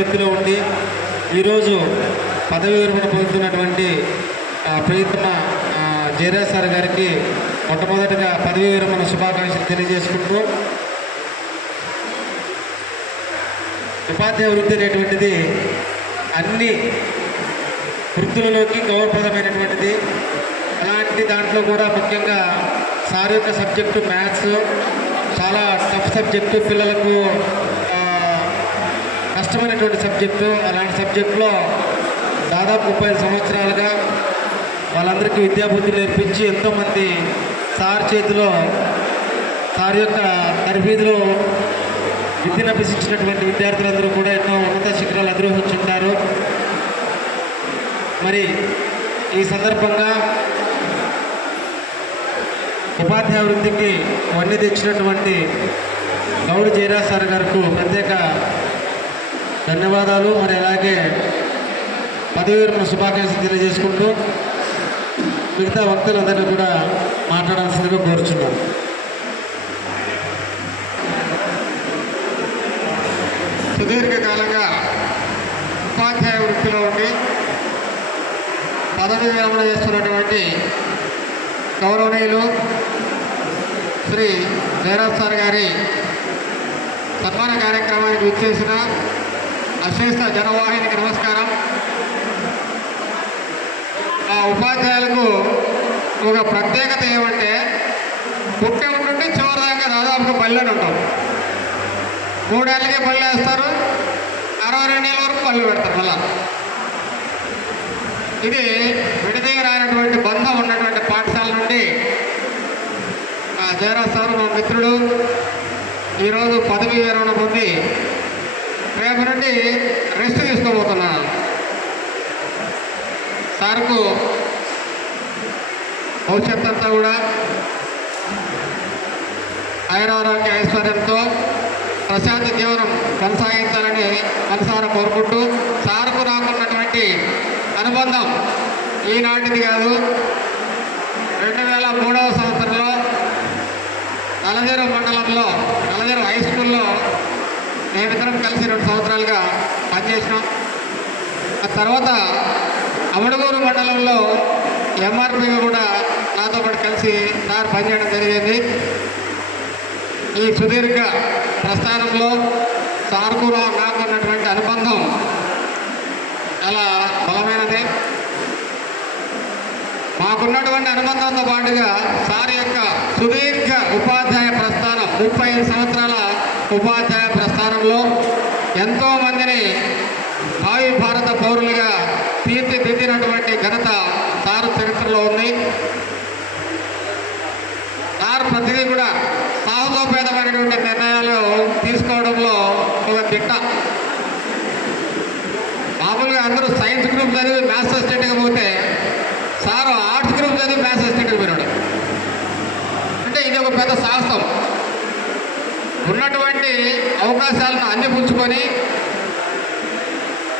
వృత్తిలో ఉండి ఈరోజు పదవి విరమణ పొందుతున్నటువంటి ప్రియతమ జయరాజ్ సార్ గారికి మొట్టమొదటిగా పదవి విరమణ శుభాకాంక్షలు తెలియజేసుకుంటూ, ఉపాధ్యాయ వృత్తి అనేటువంటిది అన్ని వృత్తులలోకి గౌరవప్రదమైనటువంటిది. అలాంటి దాంట్లో కూడా ముఖ్యంగా సార్ యొక్క సబ్జెక్టు మ్యాథ్స్ చాలా టఫ్ సబ్జెక్టు, పిల్లలకు కష్టమైనటువంటి సబ్జెక్టు. అలాంటి సబ్జెక్టులో దాదాపు 35 సంవత్సరాలుగా వాళ్ళందరికీ విద్యాబుద్ధి నేర్పించి ఎంతోమంది సార్ చేతిలో, సార్ యొక్క తరబీదులో విద్యను అభ్యసించినటువంటి విద్యార్థులందరూ కూడా ఎన్నో ఉన్నత శిఖరాలు అధిరోహించుంటారు. మరి ఈ సందర్భంగా ఉపాధ్యాయ వృత్తికి వన్నె తెచ్చినటువంటి గౌడ్ జయరాజ్ సార్ గారికి ప్రత్యేక ధన్యవాదాలు. మరి అలాగే పదవి విరమణ శుభాకాంక్షలు తెలియజేసుకుంటూ మిగతా వక్తలందరినీ కూడా మాట్లాడాల్సిందిగా కోరుచున్నాను. సుదీర్ఘకాలంగా ఉపాధ్యాయ వృత్తిలో ఉండి పదవి విరమణ చేస్తున్నటువంటి గౌరవనీయులు శ్రీ జయరాజ్ సార్ గారి సన్మాన కార్యక్రమానికి విచ్చేసిన అశేష జనవాహినికి నమస్కారం. ఆ ఉపాధ్యాయులకు ఒక ప్రత్యేకత ఏమంటే, పుట్టే నుండి చివరిదాకా దాదాపుగా పల్లెని ఉంటాం. 3 ఏళ్ళకే పల్లె వేస్తారు, 62 ఏళ్ళ వరకు పల్లె పెడతారు. మళ్ళా ఇది విడదీయరానటువంటి బంధం ఉన్నటువంటి పాఠశాల నుండి జయరాజ్ సార్ మా మిత్రుడు ఈరోజు పదవి విరమణ పొంది రేపు నుండి రెస్ట్ తీసుకోబోతున్నాను. సార్కు భవిష్యత్ అంతా కూడా ఆయురారోగ్య ఐశ్వర్యంతో ప్రశాంత జీవనం కొనసాగించాలని మనసారా కోరుకుంటూ, సార్కు రాకున్నటువంటి అనుబంధం ఈనాటిది కాదు. 2003వ సంవత్సరంలో నలజీరు మండలంలో నలజీరు హై స్కూల్లో మేమిద్దరం కలిసి 2 సంవత్సరాలుగా పనిచేసినాం. ఆ తర్వాత అమడుగూరు మండలంలో ఎంఆర్పిగా కూడా నాతో పాటు కలిసి సార్ పనిచేయడం జరిగింది. ఈ సుదీర్ఘ ప్రస్థానంలో సార్కు నాకు ఉన్నటువంటి అనుబంధం చాలా బలమైనదే. మాకున్నటువంటి అనుబంధంతో పాటుగా సార్ యొక్క సుదీర్ఘ ఉపాధ్యాయ ప్రస్థానం, 35 సంవత్సరాల ఉపాధ్యాయ ప్రస్థానంలో ఎంతోమందిని భావి భారత పౌరులుగా తీర్చిదిద్దినటువంటి ఘనత సార్ చరిత్రలో ఉంది. సార్ ప్రతిదీ కూడా సాహసోపేతమైనటువంటి నిర్ణయాలు తీసుకోవడంలో ఒక దిట్ట. మామూలుగా అందరూ సైన్స్ గ్రూప్ చదివి మ్యాథ్స్ అసిస్టెంట్గా పోతే సారు ఆర్ట్స్ గ్రూప్ చదివి మ్యాథ్స్ అసిస్టెంట్గా పోయినాడు. అంటే ఇది ఒక పెద్ద సాహసం. ఉన్నటువంటి అవకాశాలను అందిపుచ్చుకొని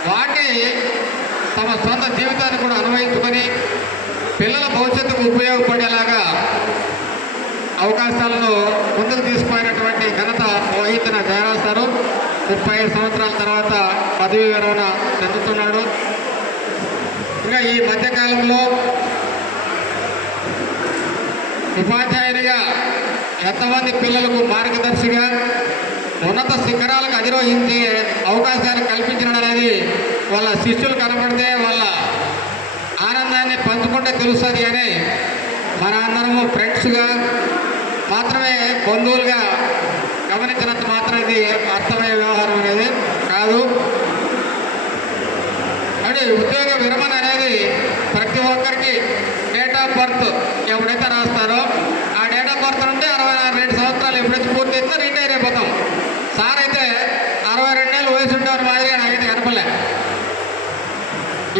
వాటి తమ సొంత జీవితాన్ని కూడా అనుభవించుకొని పిల్లల భవిష్యత్తుకు ఉపయోగపడేలాగా అవకాశాలను ముందుకు తీసుకుపోయినటువంటి ఘనత వహించిన జయరాజ్ సారు 35 సంవత్సరాల తర్వాత పదవి విరమణ చెందుతున్నాడు. ఇంకా ఈ మధ్యకాలంలో ఉపాధ్యాయునిగా ఎంతమంది పిల్లలకు మార్గదర్శిగా ఉన్నత శిఖరాలకు అధిరోహించే అవకాశాన్ని కల్పించడం అనేది వాళ్ళ శిష్యులు కనబడితే వాళ్ళ ఆనందాన్ని పంచుకుంటే తెలుస్తుంది అని మన అందరము ఫ్రెండ్స్గా మాత్రమే, బంధువులుగా గమనించినంత మాత్రం ఇది అర్థమయ్యే వ్యవహారం అనేది కాదు. అంటే ఉద్యోగ విరమణ అనేది ప్రతి ఒక్కరికి డేట్ ఆఫ్ బర్త్ ఎప్పుడైతే రాస్తారో ఆ డేట్ ఆఫ్ బర్త్ నుండి 62 సంవత్సరాలు ఎప్పుడైతే పూర్తి అయితే రిటైర్ అయిపోతాం. సార్ అయితే 62 ఏళ్ళు వయసు ఉండేవారు మాదిరిగా నాకైతే కనపలే.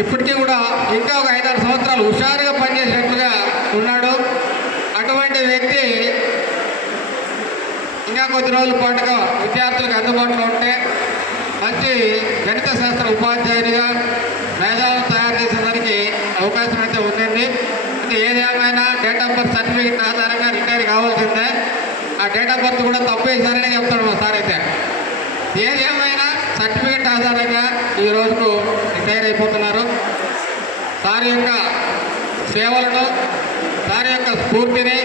ఇప్పటికీ కూడా ఇంకా ఒక 5-6 సంవత్సరాలు హుషారుగా పనిచేసినట్లుగా ఉన్నాడు. అటువంటి వ్యక్తి ఇంకా కొద్ది రోజుల పాటుగా విద్యార్థులకు అందుబాటులో ఉంటే మంచి గణిత శాస్త్ర ఉపాధ్యాయునిగా మేధావులు తయారు చేసేదానికి అవకాశం అయితే ఉందండి. అంటే ఏది ఏమైనా డేట్ ఆఫ్ బర్త్ సర్టిఫికేట్ ఆధారంగా రిటైర్ కావాల్సిందే. ఆ డేట్ ఆఫ్ బర్త్ కూడా తప్పు వేశారని చెప్తాడు మా సార్ అయితే. ఏది ఏమైనా సర్టిఫికేట్ ఆధారంగా ఈ రోజుకు రిటైర్ అయిపోతున్నారు. సార్ యొక్క సేవలను, సార్ యొక్క స్ఫూర్తిని,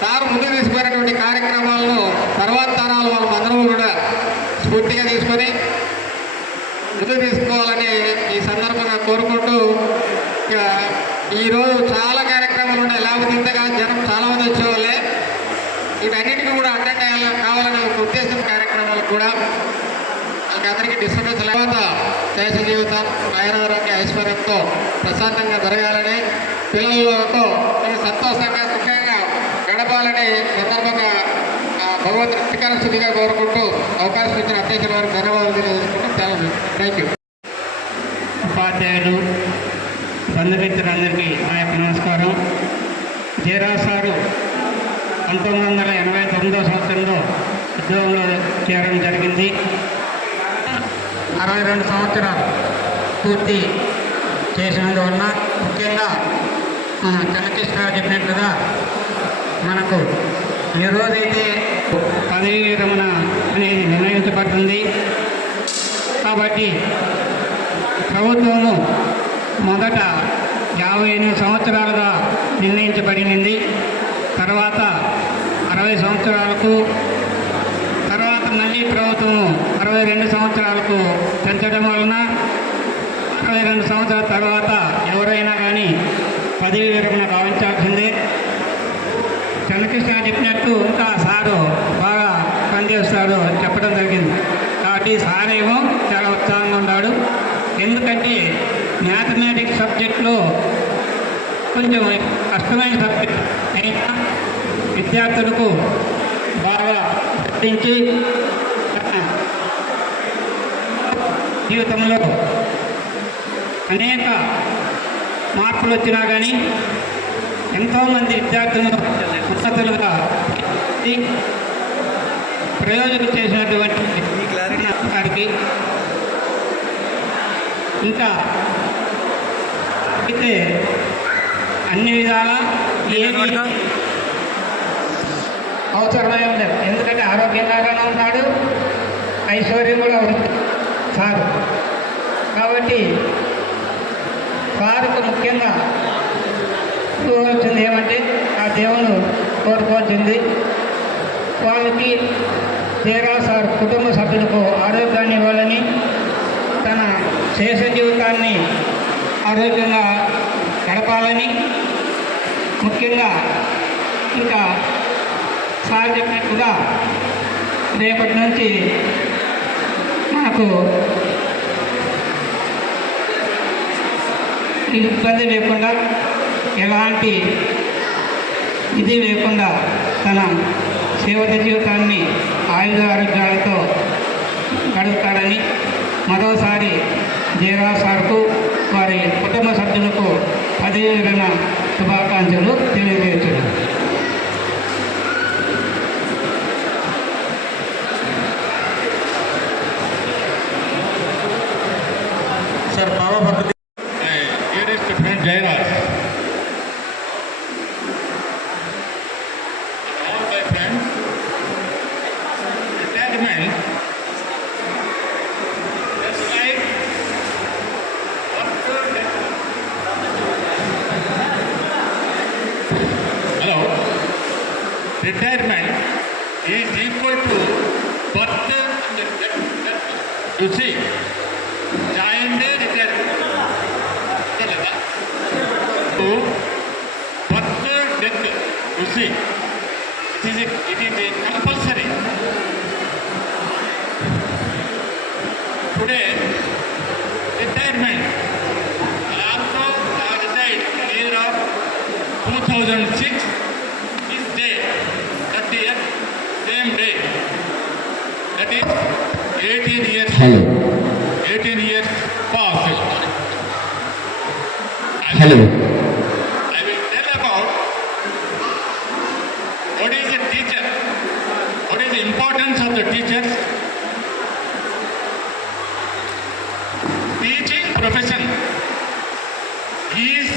సార్ ముందుకు తీసుకుపోయినటువంటి కార్యక్రమాలను తర్వాత తరాలు వాళ్ళందరూ కూడా స్ఫూర్తిగా తీసుకొని ముందుకు తీసుకోవాలని ఈ సందర్భంగా కోరుకుంటూ, ఇక ఈరోజు చాలా కార్యక్రమాలు ఉన్నాయి. లేకపోతే ఇంతగా జనం చాలామంది వచ్చేవాళ్ళే. వీటన్నిటికీ కూడా అటెండ్ కావాలనే ఒక ఉద్దేశం కార్యక్రమాలకు కూడా అందరికీ డిస్టర్బెన్స్ లేకపోతే దేశ జీవితం ఆయురారోగ్య ఐశ్వర్యంతో ప్రశాంతంగా జరగాలని, పిల్లలతో సంతోషంగా సుఖంగా గడపాలని సందర్భంగా భగవంతుని శ్రీకారం శుద్ధిగా కోరుకుంటూ అవకాశం ఇచ్చిన అధ్యక్షుల వారికి ధన్యవాదాలు తెలియజేసుకుంటూ థ్యాంక్ యూ. ఉపాధ్యాయులు, బంధుమిత్రులందరికీ నా యొక్క నమస్కారం. జయరాజ్ సారు 1989 సంవత్సరంలో ఉద్యోగంలో చేరడం జరిగింది. 62 సంవత్సరాలు పూర్తి చేసినందువల్ల ముఖ్యంగా చెన్నకృష్ణ చెప్పినట్లుగా మనకు ఏ రోజైతే పదవీ విరమణ అనేది నిర్ణయించబడుతుంది కాబట్టి ప్రభుత్వము మొదట 58 సంవత్సరాలుగా నిర్ణయించబడినది. తర్వాత 60 సంవత్సరాలకు, తర్వాత మళ్ళీ ప్రభుత్వం 62 సంవత్సరాలకు పెంచడం వలన 62 సంవత్సరాల తర్వాత ఎవరైనా కానీ పదవీ విరమణ గావించాల్సిందే. చెన్నకృష్ణ చెప్పినట్టు ఇంకా సారు బాగా పనిచేస్తాడు చెప్పడం జరిగింది. కాబట్టి సారేమో చాలా ఉత్సాహంగా ఉన్నాడు. ఎందుకంటే మ్యాథమెటిక్స్ సబ్జెక్టులో కొంచెం కష్టమైన సబ్జెక్ట్ అయినా విద్యార్థులకు బాగా గుర్తించి జీవితంలో అనేక మార్పులు వచ్చినా కానీ ఎంతోమంది విద్యార్థులను ఉన్నతులుగా ప్రయోజనం చేసినటువంటి గారికి ఇంకా అయితే అన్ని విధాల ఏది అవసరమై ఉంది. ఎందుకంటే ఆరోగ్యంగానే ఉన్నాడు, ఐశ్వర్యం కూడా ఉంది సారు. కాబట్టి సారుకు ముఖ్యంగా కోరుకోవాల్సింది ఏమంటే ఆ దేవుని కోరుకోవాల్సింది వాళ్ళకి జయరాజ్ సార్ కుటుంబ సభ్యులకు ఆరోగ్యాన్ని ఇవ్వాలని, తన శేష జీవితాన్ని ఆరోగ్యంగా గడపాలని, ముఖ్యంగా ఇంకా సార్ చెప్పినట్టుగా రేపటి నుంచి మనకు ఇబ్బంది లేకుండా, ఎలాంటి ఇది లేకుండా తన సేవత జీవితాన్ని ఆయుధ ఆరోగ్యాలతో గడుపుతాడని మరోసారి జయరాజ్ సార్కు వారి కుటుంబ సభ్యులకు పదవీ విరమణ శుభాకాంక్షలు తెలియజేస్తున్నాను. సార్ బాబా భక్తి dearest friend Jairaj, all my friends, retirement is like hello, retirement is equal to birth and death. You see, giant retirement. To birth, death, you see, it is a compulsory. Today, retirement. I also retired in the year of 2006. This day, 30th, same day. That is 18 years. Hello. 18 years past. Hello. I will tell about what is a teacher, what is the importance of the teachers. Teaching profession is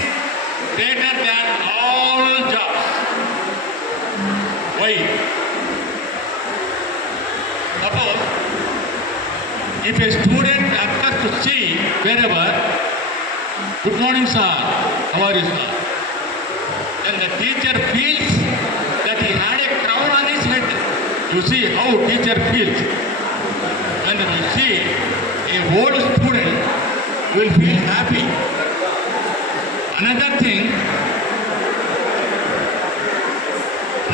greater than all jobs. Why? Suppose if a student occurs to see wherever, good morning sir, how are you sir? Then the teacher feels that he had a crown on his head. You see how teacher feels. When you see a old student, you will feel happy. Another thing,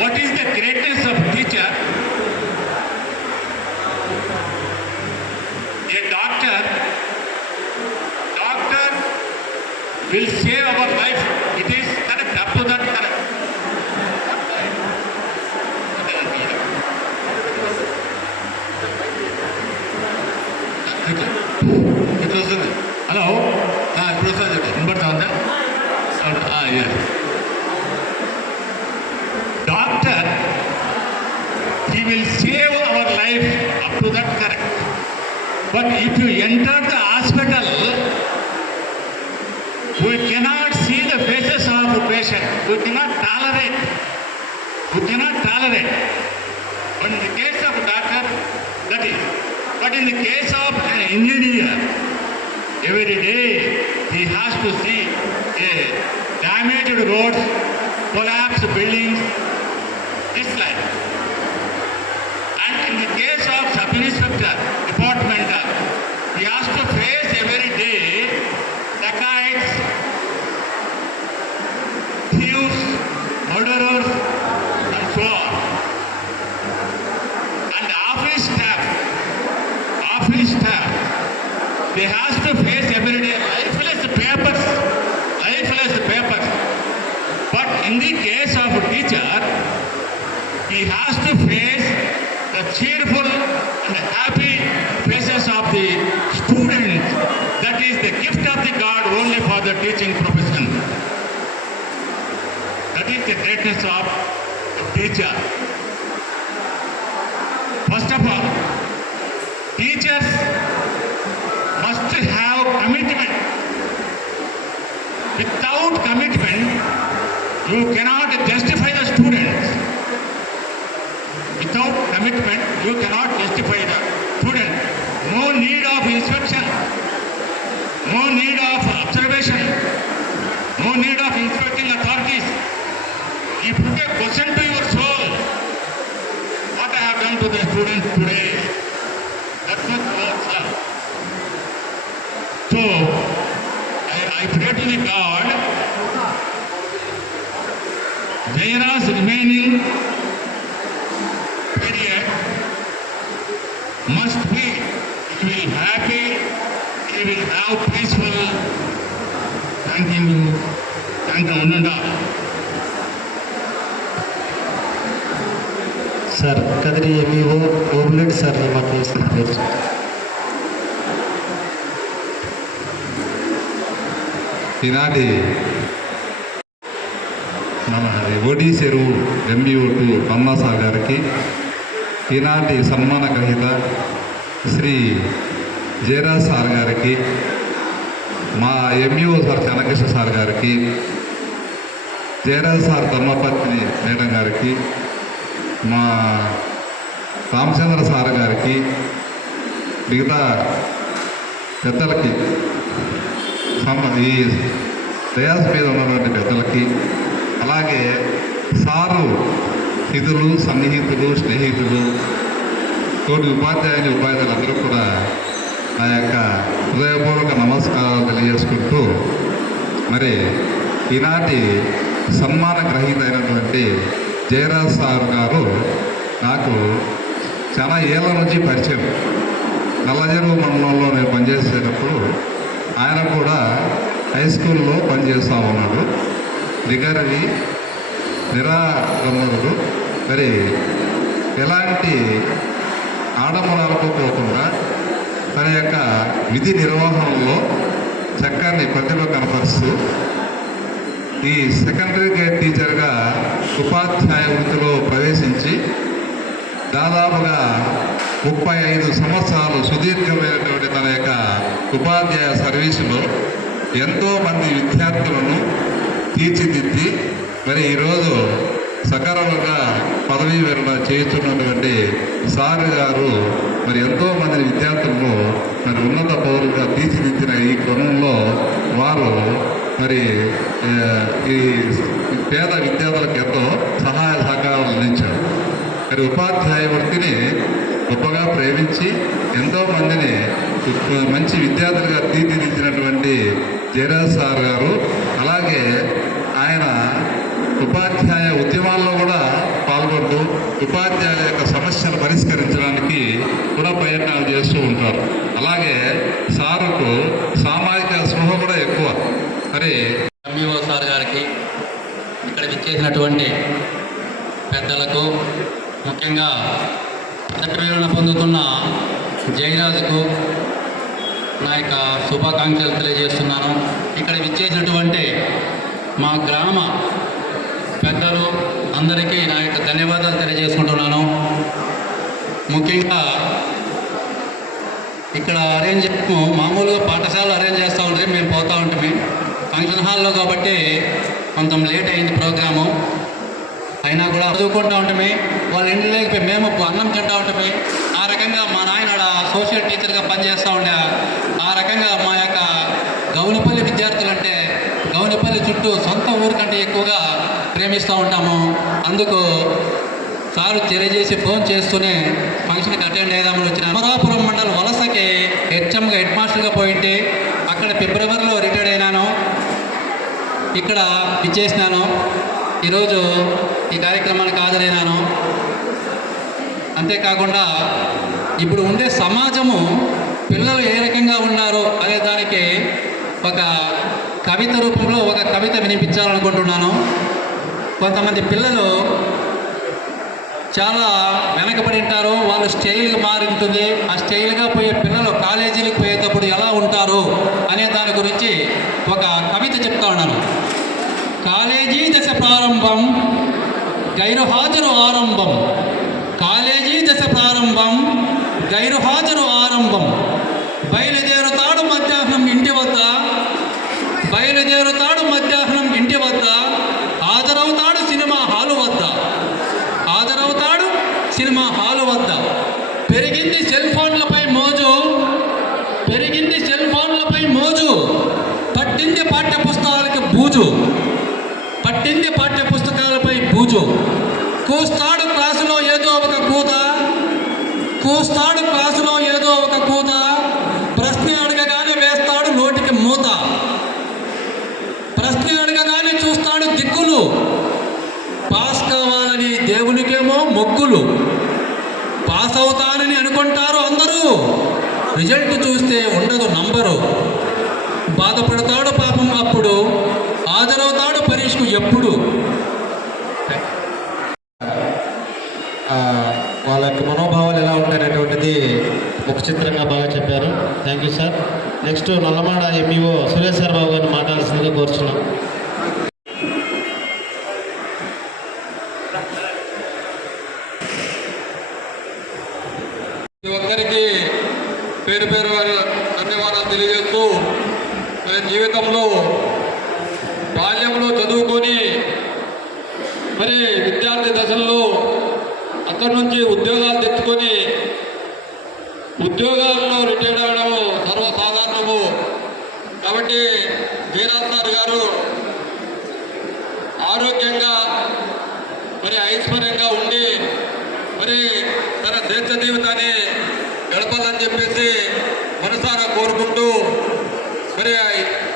what is the greatness of teacher? A doctor will save our life. It is correct, up to that correct. ఇట్లా వస్తుంది. Hello, ఇప్పుడు వస్తుంది చెప్పండి. వినపడతా ఉందా? Doctor, he will save our life, up to that correct. But if you enter the hospital, we cannot see the faces of the patient. We cannot tolerate. But in the case of a doctor, that is. But in the case of an engineer, every day he has to see a damaged roads, collapsed buildings, this life. And in the case of sub-inspector, departmental, he has to face every day dacoits, thieves, murderers, and so on. And office staff, they has to face every day lifeless papers. But in the case of a teacher, he has to face the cheerful and happy faces of the students. That is the gift of the God only for the teaching profession. That is the greatness of a teacher. First of all, teachers must have commitment. Without commitment, you cannot justify the students. Without commitment, you cannot justify the student. No need of inspection, no need of observation, no need of inspecting authorities. You put a question to your soul. What I have done to the students today? That's not works up. So, I pray to the God, Jaira's remaining period must be, he will be happy, he will have peaceful, thank you, Unanda. Sir Kadiri MEO Obulet sir మాట్లాడుతున్నారు. ఈనాటి మన ఓడి చెరువు ఎంఈఓ2 పన్నాసార్ గారికి, ఈనాటి సన్మాన గ్రహీత Shri Jayaraj sir గారికి, మా ఎంఈఓ సార్ చెన్నకృష్ణ సార్ గారికి, జయరాజ్ సార్ ధర్మపత్ని మేడం గారికి, మా రామచంద్ర సార్ గారికి, మిగతా పెద్దలకి, ఈ దయాస్ మీద ఉన్నటువంటి పెద్దలకి, అలాగే సారు హితులు, సన్నిహితులు, స్నేహితులు, తోటి ఉపాధ్యాయులందరూ కూడా నా యొక్క హృదయపూర్వక నమస్కారాలు తెలియజేసుకుంటూ, మరి ఈనాటి సన్మాన గ్రహీత అయినటువంటి జయరాజ్ సార్ గారు నాకు చాలా ఏళ్ళ నుంచి పరిచయం. నల్లజెరువు మండలంలో నేను పనిచేసేటప్పుడు ఆయన కూడా హై స్కూల్లో పనిచేస్తూ ఉన్నాడు. నిరాగమనుడు. మరి ఎలాంటి ఆడంబరాలకు పోకుండా తన యొక్క విధి నిర్వహణలో చక్కని ప్రతిభ కనపరుస్తూ ఈ సెకండరీ గ్రేడ్ టీచర్గా ఉపాధ్యాయ వృత్తిలో ప్రవేశించి దాదాపుగా 35 సంవత్సరాలు సుదీర్ఘమైనటువంటి తన యొక్క ఉపాధ్యాయ సర్వీసులో ఎంతోమంది విద్యార్థులను తీర్చిదిద్ది మరి ఈరోజు సకాలంగా పదవీ విరమణ చేస్తున్నటువంటి సార్ గారు మరి ఎంతోమంది విద్యార్థులను మరి ఉన్నత పౌరులుగా తీర్చిదిద్దిన ఈ క్రమంలో వారు మరి ఈ పేద విద్యార్థులకు ఎంతో సహాయ సహకారాలు అందించారు. మరి ఉపాధ్యాయ వృత్తిని గొప్పగా ప్రేమించి ఎంతోమందిని మంచి విద్యార్థులుగా తీర్చిదిద్దినటువంటి జయరాజ్ సార్ గారు, అలాగే ఆయన ఉపాధ్యాయ ఉద్యమాల్లో కూడా పాల్గొంటూ ఉపాధ్యాయుల యొక్క సమస్యలు పరిష్కరించడానికి కూడా ప్రయత్నాలు చేస్తూ ఉంటారు. అలాగే సారుకు సామాజిక స్పృహ కూడా ఎక్కువ. మరి ఎంఈఓ సార్ గారికి, ఇక్కడ విచ్చేసినటువంటి పెద్దలకు, ముఖ్యంగా ప్రేరణ పొందుతున్న జయరాజుకు నా యొక్క శుభాకాంక్షలు తెలియజేస్తున్నాను. ఇక్కడ విచ్చేసినటువంటి మా గ్రామ పెద్దలు అందరికీ నా యొక్క ధన్యవాదాలు తెలియజేసుకుంటున్నాను. ముఖ్యంగా ఇక్కడ అరేంజ్ మామూలుగా పాఠశాలలో అరేంజ్ చేస్తూ ఉంటే మేము పోతూ ఉంటాము ఫంక్షన్ హాల్లో, కాబట్టి కొంచెం లేట్ అయింది ప్రోగ్రాము. అయినా కూడా చదువుకుంటూ ఉంటామే, వాళ్ళ ఇంట్లో లేకపోయి మేము అన్నం తింటూ ఉంటామే. ఆ రకంగా మా నాయన సోషల్ టీచర్గా పనిచేస్తూ ఉండే. ఆ రకంగా మా యొక్క గౌనపల్లి విద్యార్థులంటే గౌనపల్లి చుట్టూ సొంత ఊరు కంటే ఎక్కువగా ప్రేమిస్తూ ఉంటాము. అందుకు సారు తెలియజేసి ఫోన్ చేస్తూనే ఫంక్షన్కి అటెండ్ అయ్యామని వచ్చిన అమరాపురం మండలం వలసకి హెచ్ఎంగా హెడ్ మాస్టర్గా పోయింటే అక్కడ ఫిబ్రవరిలో రిటైర్డ్ అయినాను. ఇక్కడ ఇచ్చేసినాను. ఈరోజు ఈ కార్యక్రమానికి హాజరైనాను. అంతేకాకుండా ఇప్పుడు ఉండే సమాజము పిల్లలు ఏ రకంగా ఉన్నారు అనే దానికి ఒక కవిత రూపంలో ఒక కవిత వినిపించాలనుకుంటున్నాను. కొంతమంది పిల్లలు చాలా వెనకబడి ఉంటారు, వాళ్ళు స్టైల్గా మారి ఉంటుంది. ఆ స్టైల్గా పోయే పిల్లలు కాలేజీలకు పోయేటప్పుడు ఎలా ఉంటారు అనే దాని గురించి ఒక కవిత చెప్తా ఉన్నాను. కాలేజీ దశ ప్రారంభం, గైరుహాజరు ఆరంభం. కాలేజీ దశ ప్రారంభం, గైరుహాజరు ఆరంభం. బయలుదేరుతాడు మధ్యాహ్నం ఇంటి వద్ద, బయలుదేరుతాడు మధ్యాహ్నం ఇంటి వద్ద. హాజరవుతాడు సినిమా హాలు వద్ద, హాజరవుతాడు సినిమా హాలు వద్ద. పెరిగింది సెల్ ఫోన్లపై మోజు, పెరిగింది సెల్ ఫోన్లపై మోజు. పట్టింది పాఠ్య పుస్తకాలకి బూజు, పట్టింది పాఠ్య పుస్తకాలపై బూజు. కూస్తాడు క్లాసులో ఏదో ఒక కూత, కూస్తాడు క్లాసులో ఏదో ఒక కూత. ప్రశ్న అడగగానే వేస్తాడు నోటికి మూత, ప్రశ్న అడగగానే చూస్తాడు దిక్కులు. పాస్ కావాలని దేవునికేమో మొక్కులు. పాస్ అవుతానని అనుకుంటారు అందరూ, రిజల్ట్ చూస్తే ఉండదు నంబరు. బాధపడతాడు పాపం అప్పుడు, హాజరవుతాడు పరీక్షకు ఎప్పుడు. వాళ్ళ యొక్క మనోభావాలు ఎలా ఉంటాయనేటువంటిది ముఖ చిత్రంగా బాగా చెప్పారు. Thank you sir. Next Nallamada MEO Suresh sir Babu గారిని మాట్లాడాల్సిందిగా కోరుచున్నాం. ప్రతి ఒక్కరికి పేరు పేరు ధన్యవాదాలు తెలియజేస్తూ, మన జీవితంలో బాల్యంలో చదువుకొని మరి విద్యార్థి దశల్లో అక్కడి నుంచి ఉద్యోగాలు తెచ్చుకొని ఉద్యోగాల్లో రిటైర్ అవ్వడము సర్వసాధారణము. కాబట్టి జయరాజ్ సార్ గారు ఆరోగ్యంగా మరి ఐశ్వర్యంగా ఉండి మరి తన దేశ జీవితాన్ని గడపాలని చెప్పేసి మనసారా కోరుకుంటూ, మరి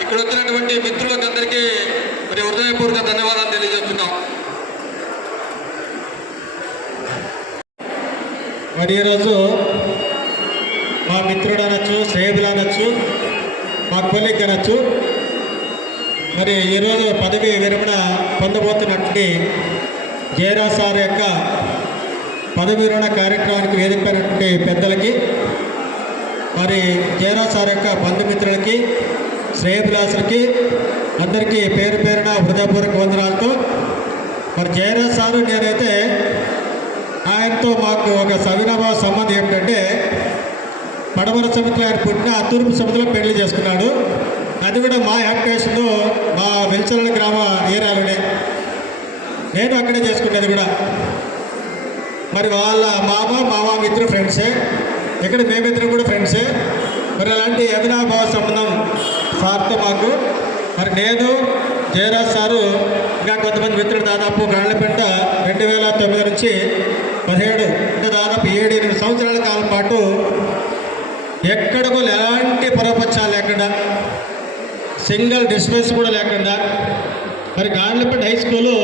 ఇక్కడ వచ్చినటువంటి మిత్రులందరికీ మరి హృదయపూర్వక ధన్యవాదాలు తెలియజేస్తున్నాం. మరి ఈరోజు మా మిత్రుడు అనొచ్చు, స్నేహితులు అనొచ్చు, మా కొలీగ్ అనొచ్చు, మరి ఈరోజు పదవి విరమణ పొందబోతున్నటువంటి జయరాజ్ సార్ యొక్క పదవి విరమణ కార్యక్రమానికి వేదికైనటువంటి పెద్దలకి, మరి జయరాజ్ సార్ యొక్క బంధుమిత్రులకి, శ్రేయభిలాసులకి అందరికీ పేరు పేరున హృదయపూర్వక వందనాలతో, మరి జయరాజ్ సారు నేనైతే ఆయనతో మాకు ఒక సవినాభావ సంబంధం ఏమిటంటే, పడమర సమితిలో ఆయన పుట్టిన తూర్పు సమితిలో పెళ్లి చేసుకున్నాడు. అది కూడా మా యాక్టివేషన్లో మా వెల్చల గ్రామ ఏరియాలోనే, నేను అక్కడే చేసుకునేది కూడా. మరి వాళ్ళ మామ ఇద్దరు ఫ్రెండ్సే, ఇక్కడ మేమిద్దరు కూడా ఫ్రెండ్సే. మరి మరి అలాంటి అవినాభావ సంబంధం సార్తో మాకు. మరి నేను జయరాజ్ సారు ఇంకా కొంతమంది మిత్రులు దాదాపు గాళ్ళపెంట 2009 నుంచి 17 అంటే దాదాపు 7-8 సంవత్సరాల కాలం పాటు ఎక్కడికో ఎలాంటి పరపక్షాలు లేకుండా, సింగిల్ డిస్టెన్స్ కూడా లేకుండా మరి గాళ్ళపెంట హై స్కూలు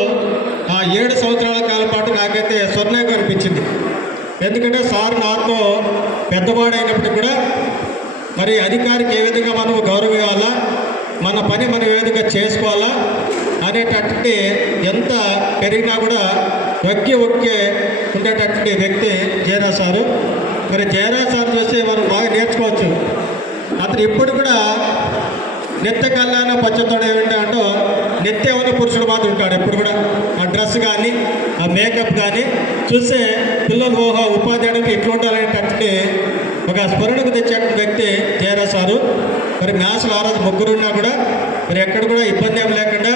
ఆ 7 సంవత్సరాల కాలం పాటు నాకైతే స్వర్ణంగా అనిపించింది. ఎందుకంటే సార్ నాతో పెద్దవాడైనప్పటికీ కూడా మరి అధికారికి ఏ విధంగా మనం గౌరవం ఇవ్వాలా, మన పని మనం ఏ విధంగా చేసుకోవాలా అనేటటువంటి ఎంత పెరిగినా కూడా ఒక్కే ఉండేటటువంటి వ్యక్తి జయరాజ్ సారు. మరి జయరాజ్ సార్ చూస్తే మనం బాగా నేర్చుకోవచ్చు. అతను ఇప్పుడు కూడా నిత్య కళ్యాణ పచ్చతోడు ఏమిటంటే అంటూ నిత్యమైన పురుషుడు మాత్రం ఉంటాడు. ఎప్పుడు కూడా ఆ డ్రెస్ కానీ ఆ మేకప్ కానీ చూస్తే పిల్లలు ఉపాధ్యాయుడికి ఎట్లా ఉండాలనేటటువంటి ఒక స్మరణకు తెచ్చే వ్యక్తి జయరాజ్ సారు. మరి మ్యాథ్స్లో ఆ రోజు ముగ్గురున్నా కూడా మరి ఎక్కడ కూడా ఇబ్బంది ఏం లేకుండా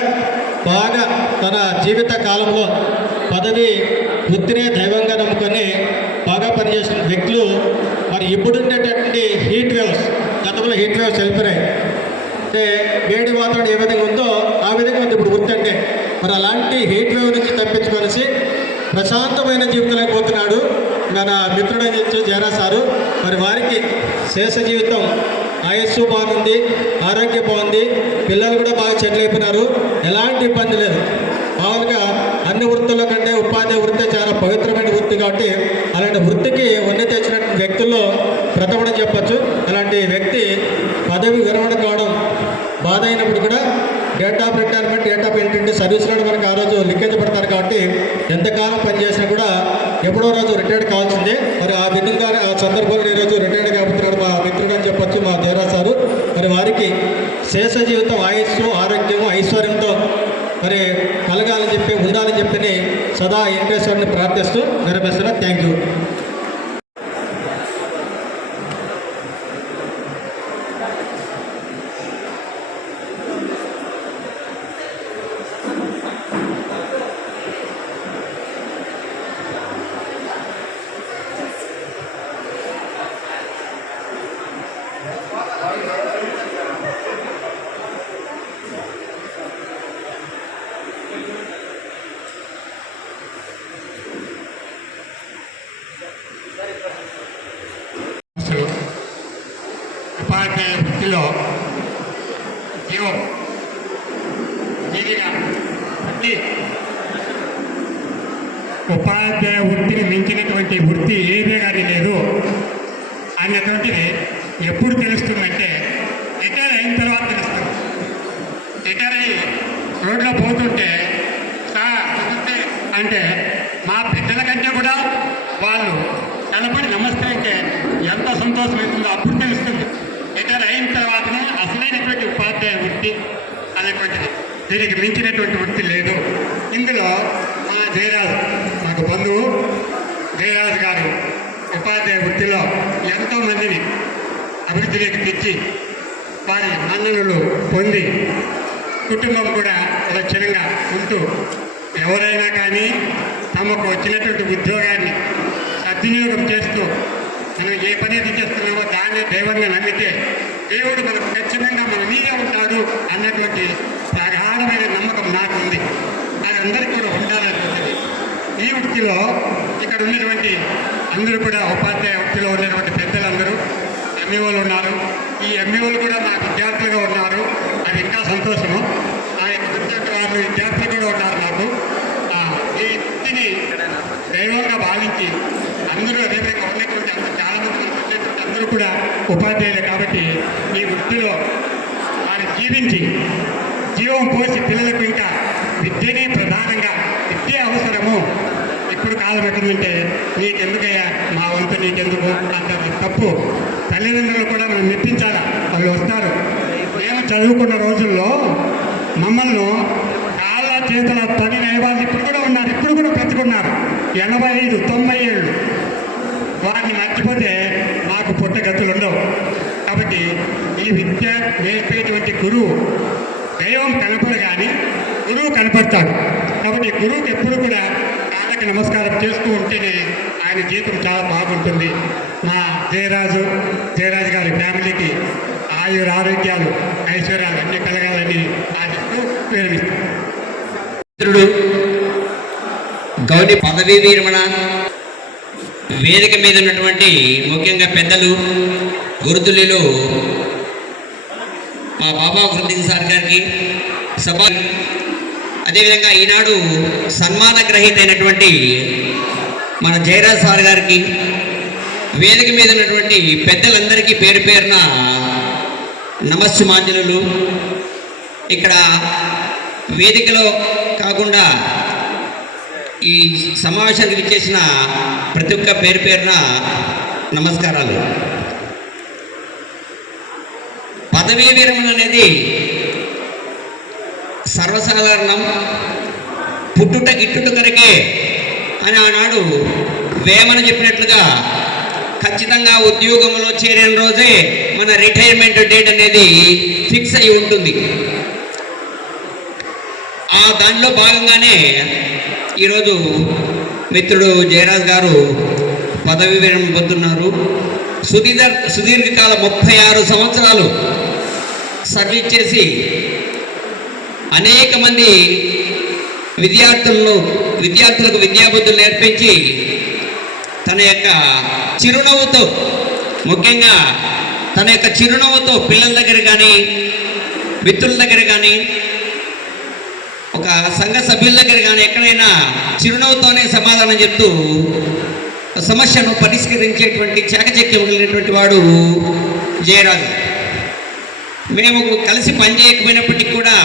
బాగా తన జీవిత కాలంలో పదవి వృత్తినే దైవంగా నమ్ముకొని బాగా పనిచేసిన వ్యక్తులు. మరి ఇప్పుడుండేటటువంటి హీట్ వేవ్స్, గతంలో హీట్ వేవ్స్ వెళ్ళిపోయాయి. అంటే వేడి వాతావరణం ఏ విధంగా ఉందో ఆ విధంగా ఉంది ఇప్పుడు వృత్తి అంటే. మరి అలాంటి హీట్ వేవ్ నుంచి తప్పించుకొనేసి ప్రశాంతమైన జీవితంలోకి పోతున్నాడు మన మిత్రుడని జయరాజ్ సారు. మరి వారికి శేష జీవితం, ఆయుస్సు బాగుంది, ఆరోగ్యం బాగుంది, పిల్లలు కూడా బాగా సెటిల్ అయిపోయినారు, ఎలాంటి ఇబ్బంది లేదు. మామూలుగా అన్ని వృత్తుల కంటే ఉపాధ్యాయ వృత్తి చాలా పవిత్రమైన వృత్తి కాబట్టి అలాంటి వృత్తికి వన్నె తెచ్చినటువంటి వ్యక్తుల్లో ప్రథముడని చెప్పచ్చు. అలాంటి వ్యక్తి పదవి విరమణ కావడం బాధ అయినప్పుడు కూడా date of retirement, date of entry సర్వీస్లో మనకు ఆ రోజు లిఖించబడతారు కాబట్టి ఎంతకాలం పనిచేసినా కూడా ఎప్పుడో రోజు రిటైర్డ్ కావాల్సిందే. మరి ఆ విధంగా ఆ సందర్భంలో ఈరోజు రిటైర్డ్ కాబోతున్నాడు మా మిత్రుడు అని చెప్పొచ్చు, మా జయరాజ్ సారు. మరి వారికి శేష జీవితం, ఆయుస్సు, ఆరోగ్యము, ఐశ్వర్యంతో మరి కలగాలని చెప్పి ఉండాలని చెప్పి సదా వెంకటేశ్వరుని ప్రార్థిస్తూ నిర్వహిస్తున్నా. Thank you. ఉపాధ్యాయ వృత్తిలో జీవిగా వృత్తి, ఉపాధ్యాయ వృత్తిని మించినటువంటి వృత్తి ఏదే కానీ లేదు అన్నటువంటిది ఎప్పుడు తెలుస్తుందంటే రిటైర్ అయిన తర్వాత తెలుస్తుంది. రిటైర్ అయ్యి రోడ్లో పోతుంటే సార్ అంటే మా బిడ్డల కంటే కూడా వాళ్ళు కనపడి నమస్కరిస్తే ఎంత సంతోషం అవుతుందో అప్పుడు తెలుస్తుంది. రిటైర్ అయిన తర్వాతనే అసలైనటువంటి ఉపాధ్యాయ వృత్తి అనేటువంటిది, దీనికి మించినటువంటి వృత్తి లేదు. ఇందులో మా జయరాజ్, మాకు బంధువు జయరాజ్ గారు ఉపాధ్యాయ వృత్తిలో ఎంతోమందిని అభివృద్ధిలోకి తెచ్చి వారి మన్ననలు పొంది కుటుంబం కూడా లక్షణంగా ఉంటూ ఎవరైనా కానీ తమకు వచ్చినటువంటి ఉద్యోగాన్ని సద్వినియోగం చేస్తూ మనం ఏ పని అయితే చేస్తున్నామో దాన్ని దైవంగా నమ్మితే దేవుడు మనకు ఖచ్చితంగా మన మీదే ఉంటాడు అన్నటువంటి ప్రగాఢమైన నమ్మకం నాకు ఉంది. అది అందరికీ కూడా ఉండాలనుకుంటుంది. ఈ వృత్తిలో ఇక్కడ ఉన్నటువంటి అందరూ కూడా ఉపాధ్యాయ వృత్తిలో ఉన్నటువంటి పెద్దలందరూ ఎంఈఓలు ఉన్నారు. ఈ ఎంఈఓలు కూడా మా విద్యార్థులుగా ఉన్నారు. అది ఇంకా సంతోషము. ఆ వాళ్ళు విద్యార్థులు కూడా ఉన్నారు నాకు. ఈ వృత్తిని దైవంగా భావించి అందరూ అదేవిధంగా ఉన్నటువంటి చాలామంది ఉన్నటువంటి అందరూ కూడా ఉపాధ్యాయులే కాబట్టి ఈ వృత్తిలో వారు జీవించి జీవం పోసి పిల్లలకు ఇంకా విద్యనే ప్రధానంగా విద్య అవసరము. ఇప్పుడు కాలం ఎట్టుందంటే నీకెందుకయ్యా, మా వంతు నీకెందుకు అంత తప్పు. తల్లిదండ్రులు కూడా మనం మెప్పించాలా, వాళ్ళు వస్తారు. మేము చదువుకున్న రోజుల్లో మమ్మల్ని కాళ్ళ చేతుల పని నయవాళ్ళు ఇప్పుడు కూడా ఉన్నారు, ఇప్పుడు కూడా పెట్టుకున్నారు. 85, 90 ఏళ్ళు వారిని మర్చిపోతే మాకు పుట్టగతులు ఉండవు. కాబట్టి ఈ విద్య నేర్పేటువంటి గురువు దైవం కనపడగాని గురువు కనపడతాడు. కాబట్టి గురువుకి ఎప్పుడు కూడా కాళ్ళకి నమస్కారం చేస్తూ ఉంటేనే ఆయన జీవితం చాలా బాగుంటుంది. మా జయరాజు గారి ఫ్యామిలీకి ఆయుర ఆరోగ్యాలు ఐశ్వర్యాలు అన్నీ కలగాలని ఆశిస్తూ విరమిస్తాను. మిత్రుడు గౌడి పదవీ విరమణ వేదిక మీద ఉన్నటువంటి ముఖ్యంగా పెద్దలు గురుతుల్యులు మా బాబా గురుదీన్ సార్ గారికి సభ, అదేవిధంగా ఈనాడు సన్మాన గ్రహీత అయినటువంటి మన జయరాజ్ సార్ గారికి, వేదిక మీద ఉన్నటువంటి పెద్దలందరికీ పేరు పేరున నమస్సుమాంజలు. ఇక్కడ వేదికలో కాకుండా ఈ సమావేశానికి విచ్చేసిన ప్రతి ఒక్క పేరు పేరున నమస్కారాలు. పదవీ విరమణ అనేది సర్వసాధారణం, పుట్టుట గిట్టుట కరకే అని ఆనాడు వేమన చెప్పినట్లుగా ఖచ్చితంగా ఉద్యోగంలో చేరిన రోజే మన రిటైర్మెంట్ డేట్ అనేది ఫిక్స్ అయి ఉంటుంది. ఆ దానిలో భాగంగానే ఈరోజు మిత్రుడు జయరాజ్ గారు పదవి విరమణ పొందుతున్నారు. సుదీర్ఘకాల 36 సంవత్సరాలు సర్వీస్ చేసి అనేక మంది విద్యార్థులకు విద్యాబుద్ధులు నేర్పించి తన యొక్క చిరునవ్వుతో, ముఖ్యంగా తన యొక్క చిరునవ్వుతో పిల్లల దగ్గర కానీ మిత్రుల దగ్గర కానీ ఒక సంఘ సభ్యుల దగ్గర కానీ ఎక్కడైనా చిరునవ్వుతోనే సమాధానం చెప్తూ సమస్యను పరిష్కరించేటువంటి చాకచక్యం కలిగినటువంటి వాడు జయరాజు. మేము కలిసి పనిచేయకపోయినప్పటికీ కూడా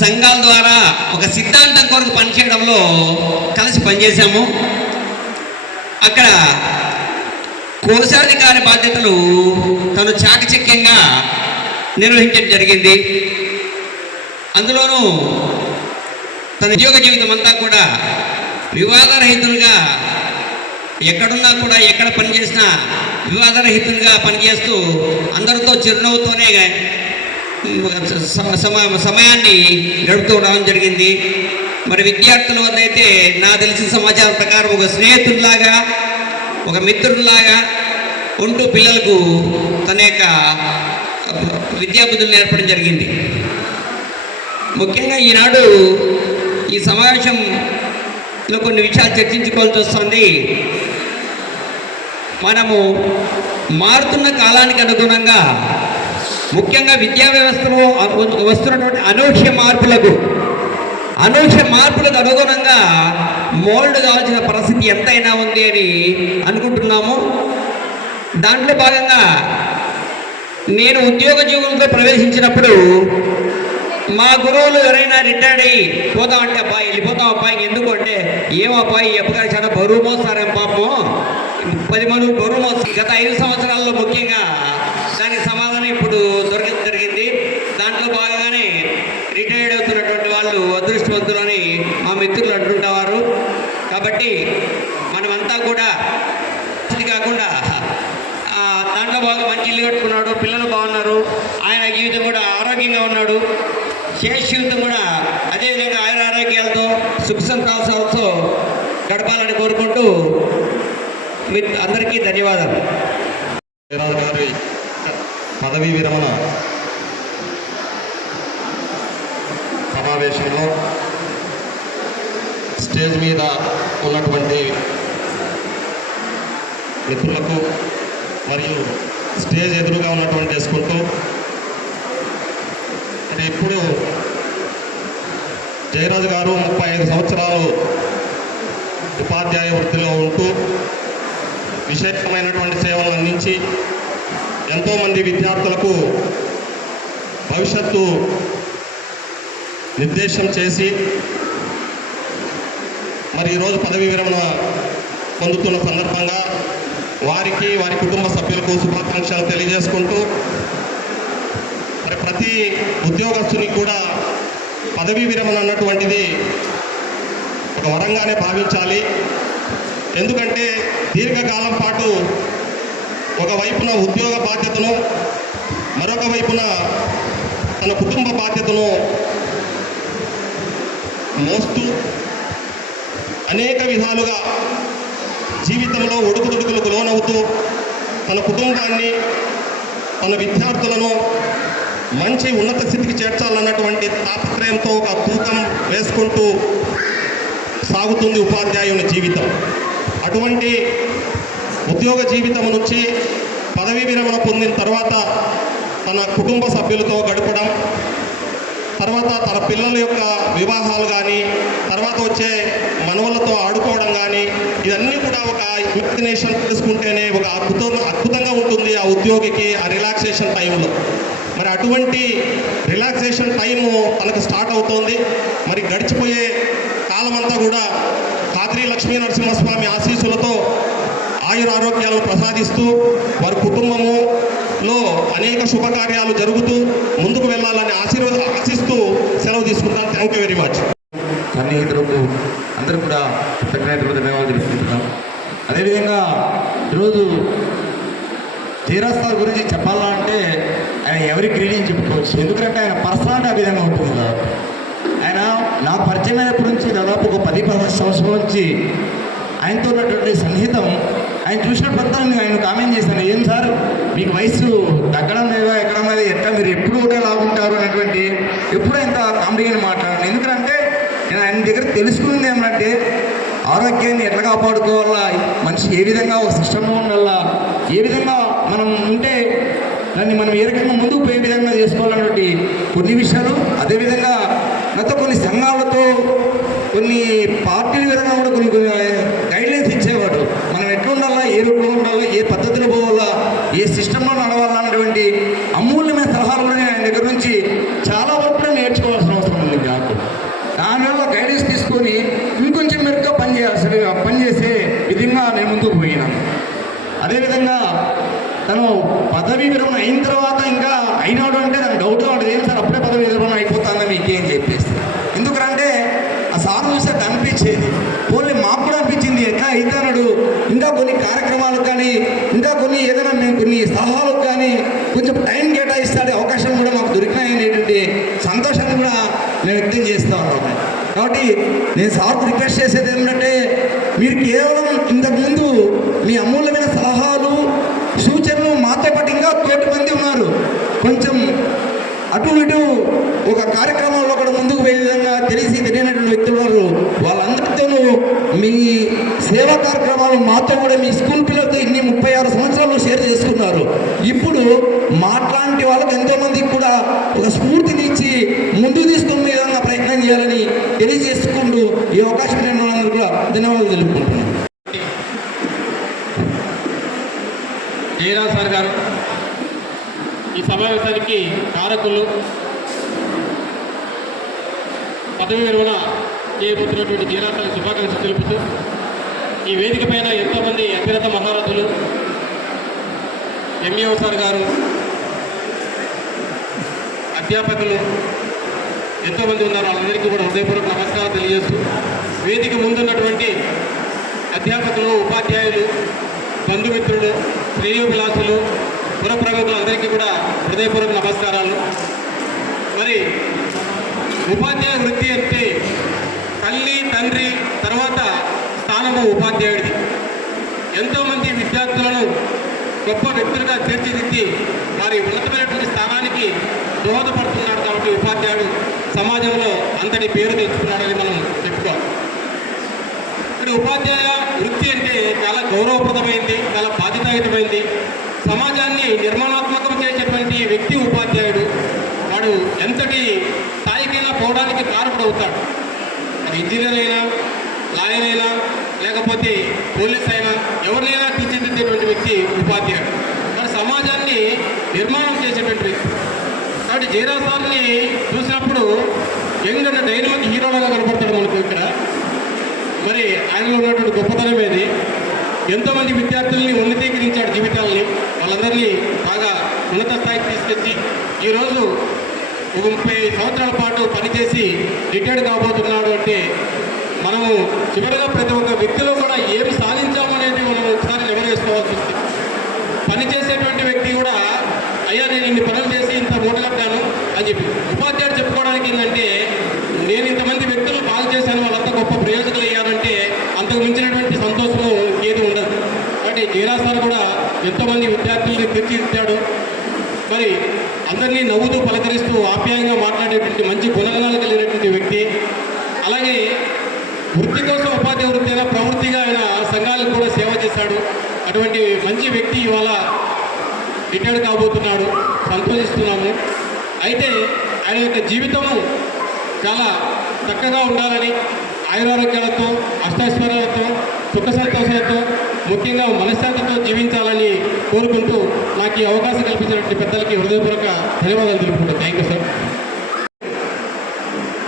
సంఘాల ద్వారా ఒక సిద్ధాంతం కొరకు పనిచేయడంలో కలిసి పనిచేశాము. అక్కడ కోశాధికారి బాధ్యతలు తను చాకచక్యంగా నిర్వహించడం జరిగింది. అందులోనూ తన ఉద్యోగ జీవితం అంతా కూడా వివాదరహితులుగా, ఎక్కడున్నా కూడా ఎక్కడ పనిచేసినా వివాదరహితులుగా పనిచేస్తూ అందరితో చిరునవ్వుతోనే సమయాన్ని గడుపుతూ ఉండడం జరిగింది. మరి విద్యార్థుల వద్ద అయితే నా తెలిసిన సమాచారం ప్రకారం ఒక స్నేహితుల్లాగా, ఒక మిత్రుల్లాగా ఉంటూ పిల్లలకు తన యొక్క విద్యాబుద్ధులు నేర్పడం జరిగింది. ముఖ్యంగా ఈనాడు ఈ సమావేశంలో కొన్ని విషయాలు చర్చించుకోవాల్సి వస్తుంది. మనము మారుతున్న కాలానికి అనుగుణంగా, ముఖ్యంగా విద్యా వ్యవస్థలో వస్తున్నటువంటి అనూహ్య మార్పులకు అనుగుణంగా మోల్డ్ కావాల్సిన పరిస్థితి ఎంతైనా ఉంది అని అనుకుంటున్నాము. దాంట్లో భాగంగా నేను ఉద్యోగ జీవనంలో ప్రవేశించినప్పుడు మా గురువులు ఎవరైనా రిటైర్డ్ అయ్యి పోతామంటే, అబ్బాయి వెళ్ళిపోతాం అబ్బాయి, ఎందుకు అంటే, ఏమో అబ్బాయి ఎప్పటికీ చాలా బరువు మోస్తారేం పాపం, 10 మంది బరువు మోస్తారు. గత 5 సంవత్సరాల్లో ముఖ్యంగా దానికి సమాధానం ఇప్పుడు దొరకడం జరిగింది. దాంట్లో భాగంగానే రిటైర్డ్ అవుతున్నటువంటి వాళ్ళు అదృష్టవంతులని మా మిత్రులు అంటుంటారు. కాబట్టి మనమంతా కూడా కాకుండా దాంట్లో బాగా మంచి ఇల్లు కట్టుకున్నాడు, పిల్లలు బాగున్నారు, ఆయన జీవితం కూడా ఆరోగ్యంగా ఉన్నాడు, శేష జీవితం కూడా అదేవిధంగా ఆయుర ఆరోగ్యాలతో సుఖ సంతోషాలతో గడపాలని కోరుకుంటూ అందరికీ ధన్యవాదాలు. జయరాజ్ గారి పదవీ విరమణ సమావేశంలో స్టేజ్ మీద ఉన్నటువంటి మిత్రులకు మరియు స్టేజ్ ఎదురుగా ఉన్నటువంటి చేసుకుంటూ, ఇప్పుడు జయరాజు గారు 35 సంవత్సరాలు ఉపాధ్యాయ వృత్తిలో ఉంటూ విశేషమైనటువంటి సేవలు అందించి ఎంతోమంది విద్యార్థులకు భవిష్యత్తు నిర్దేశం చేసి మరి ఈరోజు పదవీ విరమణ పొందుతున్న సందర్భంగా వారికి, వారి కుటుంబ సభ్యులకు శుభాకాంక్షలు తెలియజేసుకుంటూ, మరి ప్రతి ఉద్యోగస్తునికి కూడా పదవీ విరమణ అన్నటువంటిది ఒక వరంగానే భావించాలి. ఎందుకంటే దీర్ఘకాలం పాటు ఒకవైపున ఉద్యోగ బాధ్యతను, మరొక వైపున తన కుటుంబ బాధ్యతను మోస్తూ అనేక విధాలుగా జీవితంలో ఒడుకుదొడుకులకు లోనవుతూ తన కుటుంబాన్ని, తన విద్యార్థులను మంచి ఉన్నత స్థితికి చేర్చాలన్నటువంటి తాపత్రయంతో ఒక తూకం వేసుకుంటూ సాగుతుంది ఉపాధ్యాయుని జీవితం. అటువంటి ఉద్యోగ జీవితం నుంచి పదవీ విరమణ పొందిన తర్వాత తన కుటుంబ సభ్యులతో గడపడం, తర్వాత తన పిల్లల యొక్క వివాహాలు కానీ, తర్వాత వచ్చే మనవలతో ఆడుకోవడం కానీ, ఇవన్నీ కూడా ఒక ఇమాజినేషన్ తీసుకుంటేనే ఒక అద్భుతంగా ఉంటుంది ఆ ఉద్యోగికి ఆ రిలాక్సేషన్ టైంలో. మరి అటువంటి రిలాక్సేషన్ టైము తనకు స్టార్ట్ అవుతోంది. మరి గడిచిపోయే కాలమంతా కూడా కాద్రి లక్ష్మీ నరసింహస్వామి ఆశీస్సులతో ఆయురారోగ్యాలను ప్రసాదిస్తూ వారి కుటుంబములో అనేక శుభకార్యాలు జరుగుతూ ముందుకు వెళ్ళాలని ఆశిస్తూ సెలవు తీసుకుంటాను. Thank you very much. సన్నిహితులకు అందరూ కూడా కృతజ్ఞతలు ధన్యవాదాలు తెలుసుకుంటున్నాం. అదేవిధంగా ఈరోజు ధీరాజ్ గురించి చెప్పాలంటే ఆయన ఎవరి క్రీడని చెప్పుకోవచ్చు. ఎందుకంటే ఆయన పర్సనాలిటీ ఆ విధంగా ఉంటుంది కాబట్టి. ఆయన నాకు పరిచయం అయినప్పటి నుంచి దాదాపు ఒక 10-15 సంవత్సరాల నుంచి ఆయనతో ఉన్నటువంటి సన్నిహితం ఆయన చూసినప్పుడు ఆయన కామెంట్ చేశాను, ఏం సార్ మీకు వయసు తగ్గడం లేదా ఎక్కడం లేదా ఎట్లా మీరు ఎప్పుడు కూడా లాగుంటారు అనేటువంటి ఎప్పుడు ఇంత కామెడీగా మాట్లాడాను. ఎందుకంటే నేను ఆయన దగ్గర తెలుసుకుంది ఏమంటే ఆరోగ్యాన్ని ఎట్లా కాపాడుకోవాలా, మనిషి ఏ విధంగా ఒక సిస్టంలో ఉండాలా, ఏ విధంగా మనం ఉంటే దాన్ని మనం ఏ రకంగా ముందుకు పోయే విధంగా చేసుకోవాలన్నటువంటి కొన్ని విషయాలు, అదేవిధంగా నాతో కొన్ని సంఘాలతో కొన్ని పార్టీల విధంగా కూడా కొన్ని గైడ్లైన్స్ ఇచ్చేవాడు. మనం ఎట్లా ఉండాలా, ఏ రూపంలో ఉండాలా, ఏ పద్ధతిలో పోవాలా, ఏ సిస్టంలో నడవాలా అన్నటువంటి అమూల్యమైన సలహాలు కూడా నేను ఆయన దగ్గర నుంచి చాలా వరకు నేర్చుకోవాల్సిన అవసరం ఉంది నాకు. దానివల్ల గైడెన్స్ తీసుకొని ఇంకొంచెం మెరుగ్గా పనిచేసే విధంగా నేను ముందుకు పోయినాను. అదేవిధంగా తను పదవీ విరమణ అయిన తర్వాత ఇంకా అయినాడు అంటే నాకు డౌట్గా ఉంటుంది, ఏం సార్ అప్పుడే పదవీ విరమణ అయిపోతుందా మీకేం చెప్పేసి. ఎందుకంటే ఆ సార్ చూసాక అనిపించేది, ఓన్లీ మాకు కూడా అనిపించింది ఎట్లా అవుతాడు, ఇంకా కొన్ని కార్యక్రమాలకు కానీ ఇంకా కొన్ని ఏదైనా మేము కొన్ని సలహాలకు కానీ కొంచెం టైం కేటాయిస్తాడే అవకాశం కూడా మాకు దొరికినాయనేటువంటి సంతోషాన్ని కూడా నేను వ్యక్తం చేస్తూ ఉన్నాను. కాబట్టి నేను సార్కు రిక్వెస్ట్ చేసేది ఏమిటంటే మీరు కేవలం ఇంతకుముందు మీ అమూల్యమైన సలహాలు సూచనలు మాతో పాటు ఇంకా 100 మంది ఉన్నారు, కొంచెం అటు ఇటు ఒక కార్యక్రమంలో కూడా ముందుకు పోయే విధంగా తెలియనటువంటి వ్యక్తులు ఉన్నారు. వాళ్ళందరితోనూ మీ సేవా కార్యక్రమాలు మాతో కూడా మీ స్కూల్ పిల్లలతో ఇన్ని 36 సంవత్సరాలు షేర్ చేసుకున్నారు. ఇప్పుడు మాట్లాంటి వాళ్ళకి ఎంతోమందికి కూడా ఒక స్ఫూర్తినిచ్చి ముందుకు తీసుకునే విధంగా ప్రయత్నం చేయాలని తెలియజేసుకుంటూ ఈ అవకాశం నేను వాళ్ళందరూ కూడా ధన్యవాదాలు తెలుపుకుంటున్నాను. జయరాజ్ సార్ గారు ఈ సమావేశానికి కారకులు, పదవి విరమణ చేయబోతున్నటువంటి జయరాజ్ సార్ శుభాకాంక్షలు తెలుపుతూ ఈ వేదిక పైన ఎంతోమంది అభ్యర్థ మహారథులు, ఎంఈఓ సార్ గారు, అధ్యాపకులు ఎంతోమంది ఉన్నారు. వాళ్ళందరికీ కూడా హృదయపూర్వక నమస్కారం తెలియజేస్తూ వేదిక ముందున్నటువంటి అధ్యాపకులు, ఉపాధ్యాయులు, బంధుమిత్రులు, శ్రేయోభిలాసులు, పురప్రముఖులందరికీ కూడా హృదయపూర్వక నమస్కారాలు. మరి ఉపాధ్యాయ వృత్తి అంటే తల్లి, తండ్రి తర్వాత స్థానము ఉపాధ్యాయుడిది. ఎంతోమంది విద్యార్థులను గొప్ప వ్యక్తులుగా తీర్చిదిద్ది వారి ఉన్నతమైనటువంటి స్థానానికి దోహదపడుతున్నాడు. కాబట్టి ఉపాధ్యాయుడు సమాజంలో అంతటి పేరు తెచ్చుకున్నాడని మనం చెప్పుకోవాలి. ఇక్కడ ఉపాధ్యాయ వృత్తి అంటే చాలా గౌరవప్రదమైంది, చాలా బాధ్యతాయుతమైంది. సమాజాన్ని నిర్మాణాత్మకం చేసేటువంటి వ్యక్తి ఉపాధ్యాయుడు. వాడు ఎంతటి స్థాయికైనా పోవడానికి కారకుడవుతాడు. అది ఇంజనీర్ అయినా, లాయర్ అయినా, లేకపోతే పోలీస్ అయినా, ఎవరినైనా తీర్చిదిద్దేటువంటి వ్యక్తి ఉపాధ్యాయుడు. మరి సమాజాన్ని నిర్మాణం చేసేటువంటి వ్యక్తి. కాబట్టి జయరాజ్ సార్ని చూసినప్పుడు యంగ్ అండ్ డైనమిక్ హీరోలాగా కనపడతాడు మనకు ఇక్కడ. మరి ఆయనలో ఉన్నటువంటి గొప్పతనం ఏది, ఎంతోమంది విద్యార్థుల్ని ఉన్నతీకరించాడు జీవితాలని, వాళ్ళందరినీ బాగా ఉన్నత స్థాయికి తీసుకొచ్చి ఈరోజు ఒక 30 సంవత్సరాల పాటు పనిచేసి రిటైర్డ్ కాబోతున్నాడు అంటే మనము చివరిగా ప్రతి ఒక్క వ్యక్తిలో కూడా ఏమి సాధించామనేది మనం ఒకసారి నెమరేసుకోవాల్సి వస్తుంది. పనిచేసేటువంటి వ్యక్తి కూడా అయ్యా నేను ఇన్ని పనులు చేసి ఇంత మూటలప్పాను, అని చెప్పి ఉపాధ్యాయుడు చెప్పుకోవడానికి ఏంటంటే నేను ఇంతమంది వ్యక్తులు బాగు చేశాను, వాళ్ళంతా గొప్ప ప్రయోజకులు అయ్యారంటే అంతకు మించినటువంటి సంతోషము ఏది ఉండదు. కాబట్టి జయరాజ్ సార్ కూడా ఎంతోమంది విద్యార్థుల్ని తీర్చిదిద్దాడు. మరి అందరినీ నవ్వుతూ పలకరిస్తూ ఆప్యాయంగా మాట్లాడేటువంటి మంచి గుణగణాలు కలిగినటువంటి వ్యక్తి. అలాగే వృత్తి కోసం ఉపాధ్యాయ వృత్తి అయినా ప్రవృత్తిగా ఆయన సంఘాలకు కూడా సేవ చేశాడు. అటువంటి మంచి వ్యక్తి ఇవాళ రిటైర్డ్ కాబోతున్నాడు, సంతోషిస్తున్నాము. అయితే ఆయన యొక్క జీవితము చాలా చక్కగా ఉండాలని, ఆయురారోగ్యాలతో, అష్టైశ్వర్యాలతో, సుఖ సంతోషాలతో, ముఖ్యంగా మనశ్శాంతితో జీవించాలని కోరుకుంటూ నాకు ఈ అవకాశం కల్పించినటువంటి పెద్దలకి హృదయపూర్వక ధన్యవాదాలు తెలుపుకుంటాను. Thank you sir.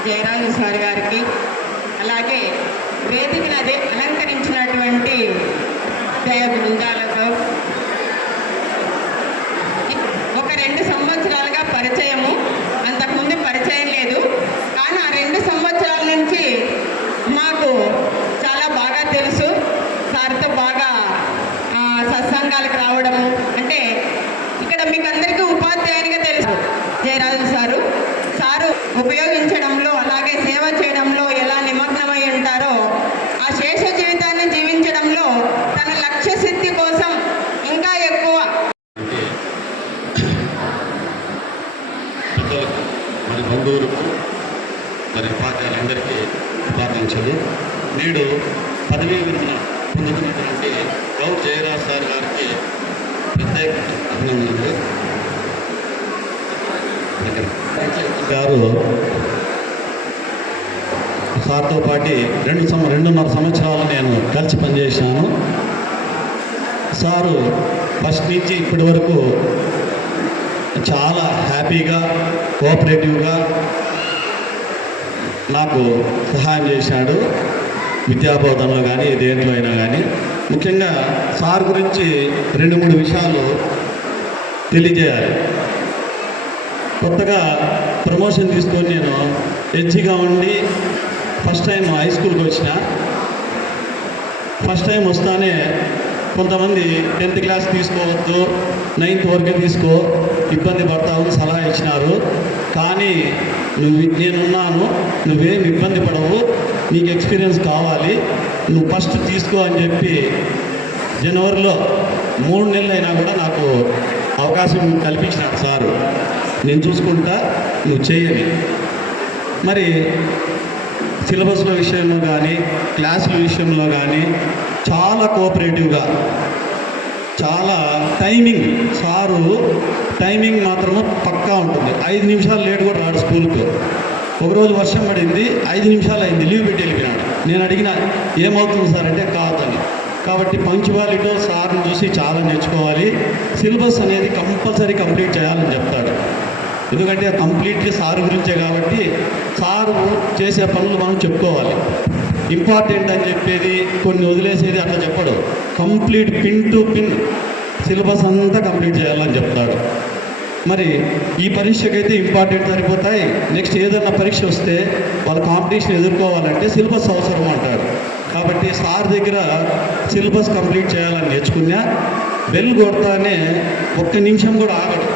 Jayaraju sir గారికి, అలాగే వేదికను అలంకరించినటువంటి దయ బృందాలతో ఒక 2 సంవత్సరాలుగా పరిచయము, అంతకుముందు పరిచయం లేదు. కానీ ఆ 2 సంవత్సరాల నుంచి మాకు చాలా బాగా తెలుసు. సార్తో బాగా సత్సంగాలకు రావడము, అంటే ఇక్కడ మీకు అందరికీ ఉపాధ్యాయునిగా తెలుసు జయరాజు సారు ఉపయోగించడంలో, అలాగే సేవ చేయడంలో ఎలా నిమగ్నమై ఉంటారో, ఆ శేష జీవితాన్ని జీవించడంలో తన లక్ష్య సిద్ధి కోసం ఇంకా ఎక్కువ పెద్దలకు, మరి బంధువులకు, మరి ఉపాధ్యాయులందరికీ శుభాకాంక్షలు. నేడు పదవీ విరమణ పొందుతున్నటువంటి గౌర్ జయరాజ్ సార్ గారికి ప్రత్యేక అభినందనలు. గారు సార్తో పాటు 2.5 సంవత్సరాలు నేను కలిసి పనిచేశాను. సారు ఫస్ట్ నుంచి ఇప్పటి వరకు చాలా హ్యాపీగా, కోఆపరేటివ్గా నాకు సహాయం చేశాడు. విద్యాబోధనలో కానీ దేంట్లో అయినా కానీ. ముఖ్యంగా సార్ గురించి 2-3 విషయాలు తెలియజేయాలి. కొత్తగా ప్రమోషన్ తీసుకొని నేను హెచ్గా ఉండి ఫస్ట్ టైం హై స్కూల్కి వచ్చిన. ఫస్ట్ టైం వస్తానే కొంతమంది 10th క్లాస్ తీసుకోవద్దు, 9th వరకే తీసుకో, ఇబ్బంది పడతామని సలహా ఇచ్చినారు. కానీ నేనున్నాను, నువ్వేం ఇబ్బంది పడవు, నీకు ఎక్స్పీరియన్స్ కావాలి, నువ్వు ఫస్ట్ తీసుకో అని చెప్పి జనవరిలో 3 నెలలు అయినా కూడా నాకు అవకాశం కల్పించినాడు సారు. నేను చూసుకుంటా, నువ్వు చేయని. మరి సిలబస్ల విషయంలో కానీ, క్లాసుల విషయంలో కానీ చాలా కోఆపరేటివ్గా, చాలా సారు టైమింగ్ మాత్రము పక్కా ఉంటుంది. 5 నిమిషాలు లేట్ కూడా రాడు స్కూల్కు. ఒకరోజు వర్షం పడింది, 5 నిమిషాలు అయింది, లీవ్ పెట్టి వెళ్ళిపోయినాడు. నేను అడిగిన ఏమవుతుంది సార్ అంటే కాదని. కాబట్టి పంక్చువాలిటీతో సార్ని చూసి చాలా నేర్చుకోవాలి. సిలబస్ అనేది కంపల్సరీ కంప్లీట్ చేయాలని చెప్తాడు. ఎందుకంటే కంప్లీట్లీ సారు గురించే కాబట్టి సారు చేసే పనులు మనం చెప్పుకోవాలి. ఇంపార్టెంట్ అని చెప్పేది, కొన్ని వదిలేసేది అట్లా చెప్పడు. Complete pin to pin syllabus అంతా కంప్లీట్ చేయాలని చెప్తాడు. మరి ఈ పరీక్షకైతే ఇంపార్టెంట్ సరిపోతాయి. నెక్స్ట్ ఏదన్నా పరీక్ష వస్తే వాళ్ళ కాంపిటీషన్ ఎదుర్కోవాలంటే సిలబస్ అవసరం అంటాడు. కాబట్టి సార్ దగ్గర సిలబస్ కంప్లీట్ చేయాలని నేర్చుకున్నా. బెల్ కొడతానే 1 నిమిషం కూడా ఆగడు.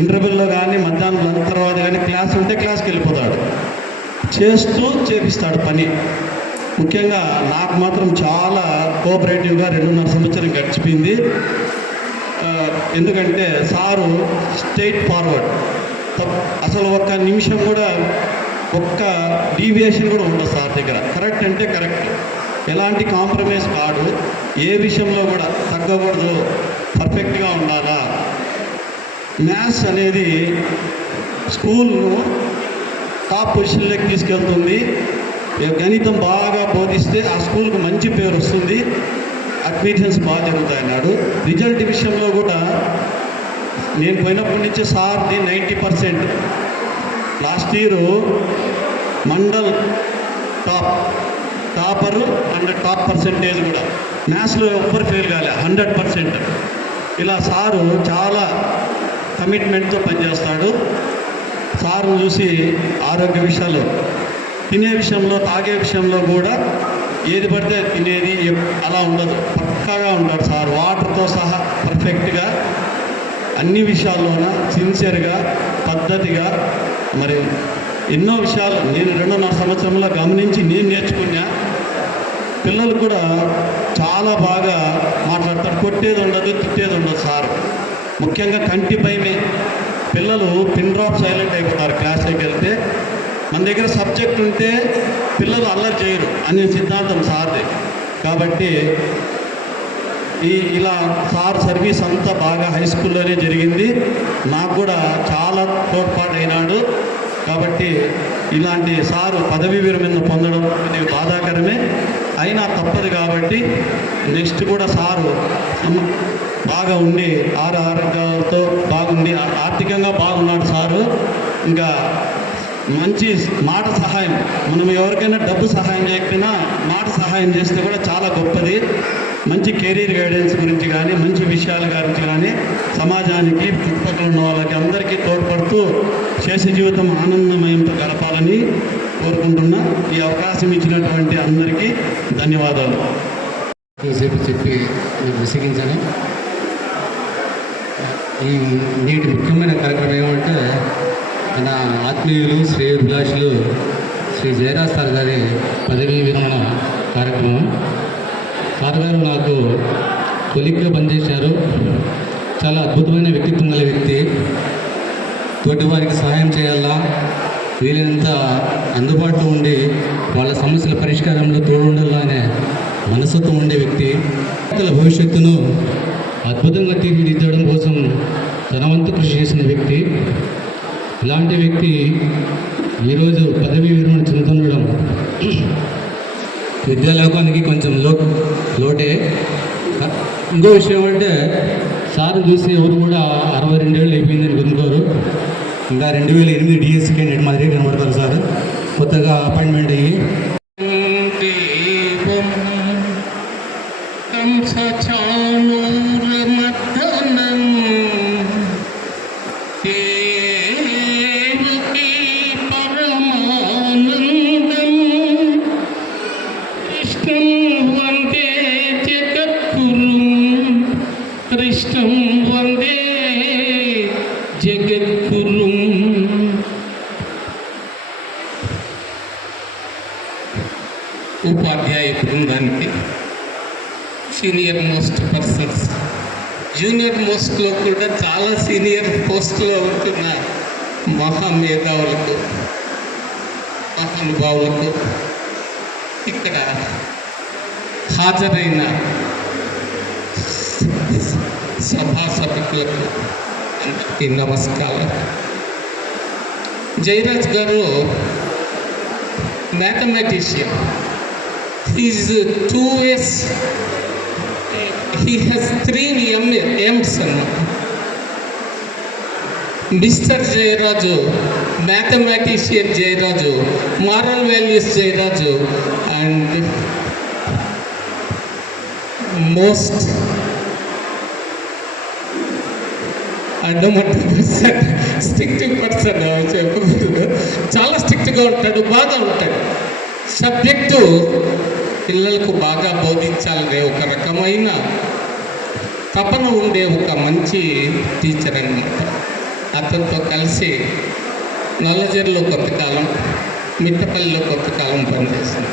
ఇంటర్వెల్లో కానీ, మధ్యాహ్నం లంచ్ తర్వాత కానీ క్లాస్ ఉంటే క్లాస్కి వెళ్ళిపోతాడు. చేస్తూ చేపిస్తాడు పని. ముఖ్యంగా నాకు మాత్రం చాలా కోఆపరేటివ్గా 2.5 సంవత్సరం గడిచిపోయింది. ఎందుకంటే సారు స్ట్రైట్ ఫార్వర్డ్, అసలు 1 నిమిషం కూడా, 1 డీవియేషన్ కూడా ఉండదు సార్ దగ్గర. కరెక్ట్ అంటే కరెక్ట్, ఎలాంటి కాంప్రమైజ్ కాదు. ఏ విషయంలో కూడా తగ్గకూడదు, పర్ఫెక్ట్గా ఉండాలా. మ్యాథ్స్ అనేది స్కూల్ను టాప్ పొజిషన్లోకి తీసుకెళ్తుంది. గణితం బాగా బోధిస్తే ఆ స్కూల్కి మంచి పేరు వస్తుంది, అడ్మిషన్స్ బాగా జరుగుతాయి అన్నాడు. రిజల్ట్ విషయంలో కూడా నేను పోయినప్పటి నుంచి సార్ది 90%. Last year mandal topper and top percentage కూడా. మ్యాథ్స్లో ఎవ్వరు ఫెయిల్ కాలే, 100%. ఇలా సారు చాలా కమిట్మెంట్తో పనిచేస్తాడు. సార్ను చూసి ఆరోగ్య విషయాలు, తినే విషయంలో, తాగే విషయంలో కూడా ఏది పడితే తినేది అలా ఉండదు, పక్కాగా ఉంటాడు సార్. వాటర్తో సహా పర్ఫెక్ట్గా అన్ని విషయాల్లోన సిన్సియర్గా పద్ధతిగా మరి ఎన్నో విషయాలు నేను 2.5 సంవత్సరంలో గమనించి నేను నేర్చుకున్నా. పిల్లలు కూడా చాలా బాగా మాట్లాడతారు. కొట్టేది ఉండదు, తిట్టేది ఉండదు సార్. ముఖ్యంగా కంటిపైనే పిల్లలు పిన్ డ్రాప్ సైలెంట్ అయిపోతారు క్లాస్లోకి వెళ్తే. మన దగ్గర సబ్జెక్ట్ ఉంటే పిల్లలు అల్లరి చేయరు అనే సిద్ధాంతం సార్ది. కాబట్టి ఇలా సార్ సర్వీస్ అంతా బాగా హై స్కూల్లోనే జరిగింది. నాకు కూడా చాలా తోడ్పాటు అయినాడు. కాబట్టి ఇలాంటి సారు పదవీ విరమణ పొందడం ఇది బాధాకరమే, అయినా తప్పదు. కాబట్టి నెక్స్ట్ కూడా సారు బాగా ఉండి ఆరోగ్యాలతో బాగుండి ఆర్థికంగా బాగున్నాడు సారు. ఇంకా మంచి మాట సహాయం, మనం ఎవరికైనా డబ్బు సహాయం చేయకపోయినా మాట సహాయం చేస్తే కూడా చాలా గొప్పది. మంచి కెరీర్ గైడెన్స్ గురించి కానీ మంచి విషయాల గురించి కానీ సమాజానికి చుట్టుపక్కల ఉన్న వాళ్ళకి అందరికీ తోడ్పడుతూ చేసే జీవితం ఆనందమయంతో గడపాలని కోరుకుంటున్నా. ఈ అవకాశం ఇచ్చినటువంటి అందరికీ ధన్యవాదాలు. సేపు చెప్పి నేను విసిగించాను. ఈ నేటి ముఖ్యమైన కార్యక్రమం ఏమంటే మన ఆత్మీయులు శ్రేయోభిలాషులు శ్రీ జయరాజ్ సార్ గారి పదవీ విరమణ కార్యక్రమం. సార్ గారు నాకు కొలిగ్గా పనిచేశారు. చాలా అద్భుతమైన వ్యక్తిత్వం గల వ్యక్తి. తోటి వారికి సహాయం చేయాలా, వీలైనంత అందుబాటులో ఉండి వాళ్ళ సమస్యల పరిష్కారంలో తోడుండాలా అనే మనస్తత్వం ఉండే వ్యక్తి. పిల్లల భవిష్యత్తును అద్భుతంగా తీర్చిదిద్దడం కోసం తన వంతు కృషి చేసిన వ్యక్తి. ఇలాంటి వ్యక్తి ఈరోజు పదవీ విరమణ చెందుతుండడం విద్యాలోకానికి కొంచెం లోటే. ఇంకో విషయం అంటే సార్ చూసి ఎవరు కూడా 62 ఏళ్ళు అయిపోయిందని అనుకోరు. ఇంకా 2008 డిఎస్సీ క్యాండిడేట్ మాదిరి కనబడతారు సార్, కొత్తగా అపాయింట్మెంట్ అయ్యి. కృష్ణం వందే జగద్గురు. ఉపాధ్యాయ బృందానికి, సీనియర్ మోస్ట్ పర్సన్స్, జూనియర్ మోస్ట్లో కూడా చాలా సీనియర్ పోస్ట్లో ఉంటున్న మహామేధావులకు, మహానుభావులకు, ఇక్కడ హాజరైన సభాసభ్యులకు అందరికీ నమస్కారం. జయరాజ్ గారు mathematician. Is 2 years, he has 3 M's అన్నమాట. Mister Jayaraju, mathematician Jayaraju, moral values Jayaraju and most strict person చెప్పకూడదు. చాలా స్ట్రిక్ట్గా ఉంటాడు, బాగా ఉంటాడు. సబ్జెక్టు పిల్లలకు బాగా బోధించాలనే ఒక రకమైన తపన ఉండే ఒక మంచి టీచర్ అన్నమాట. అతనితో కలిసి నల్లజర్లో కొంతకాలం, మిట్టపల్లిలో కొంతకాలం పనిచేసింది.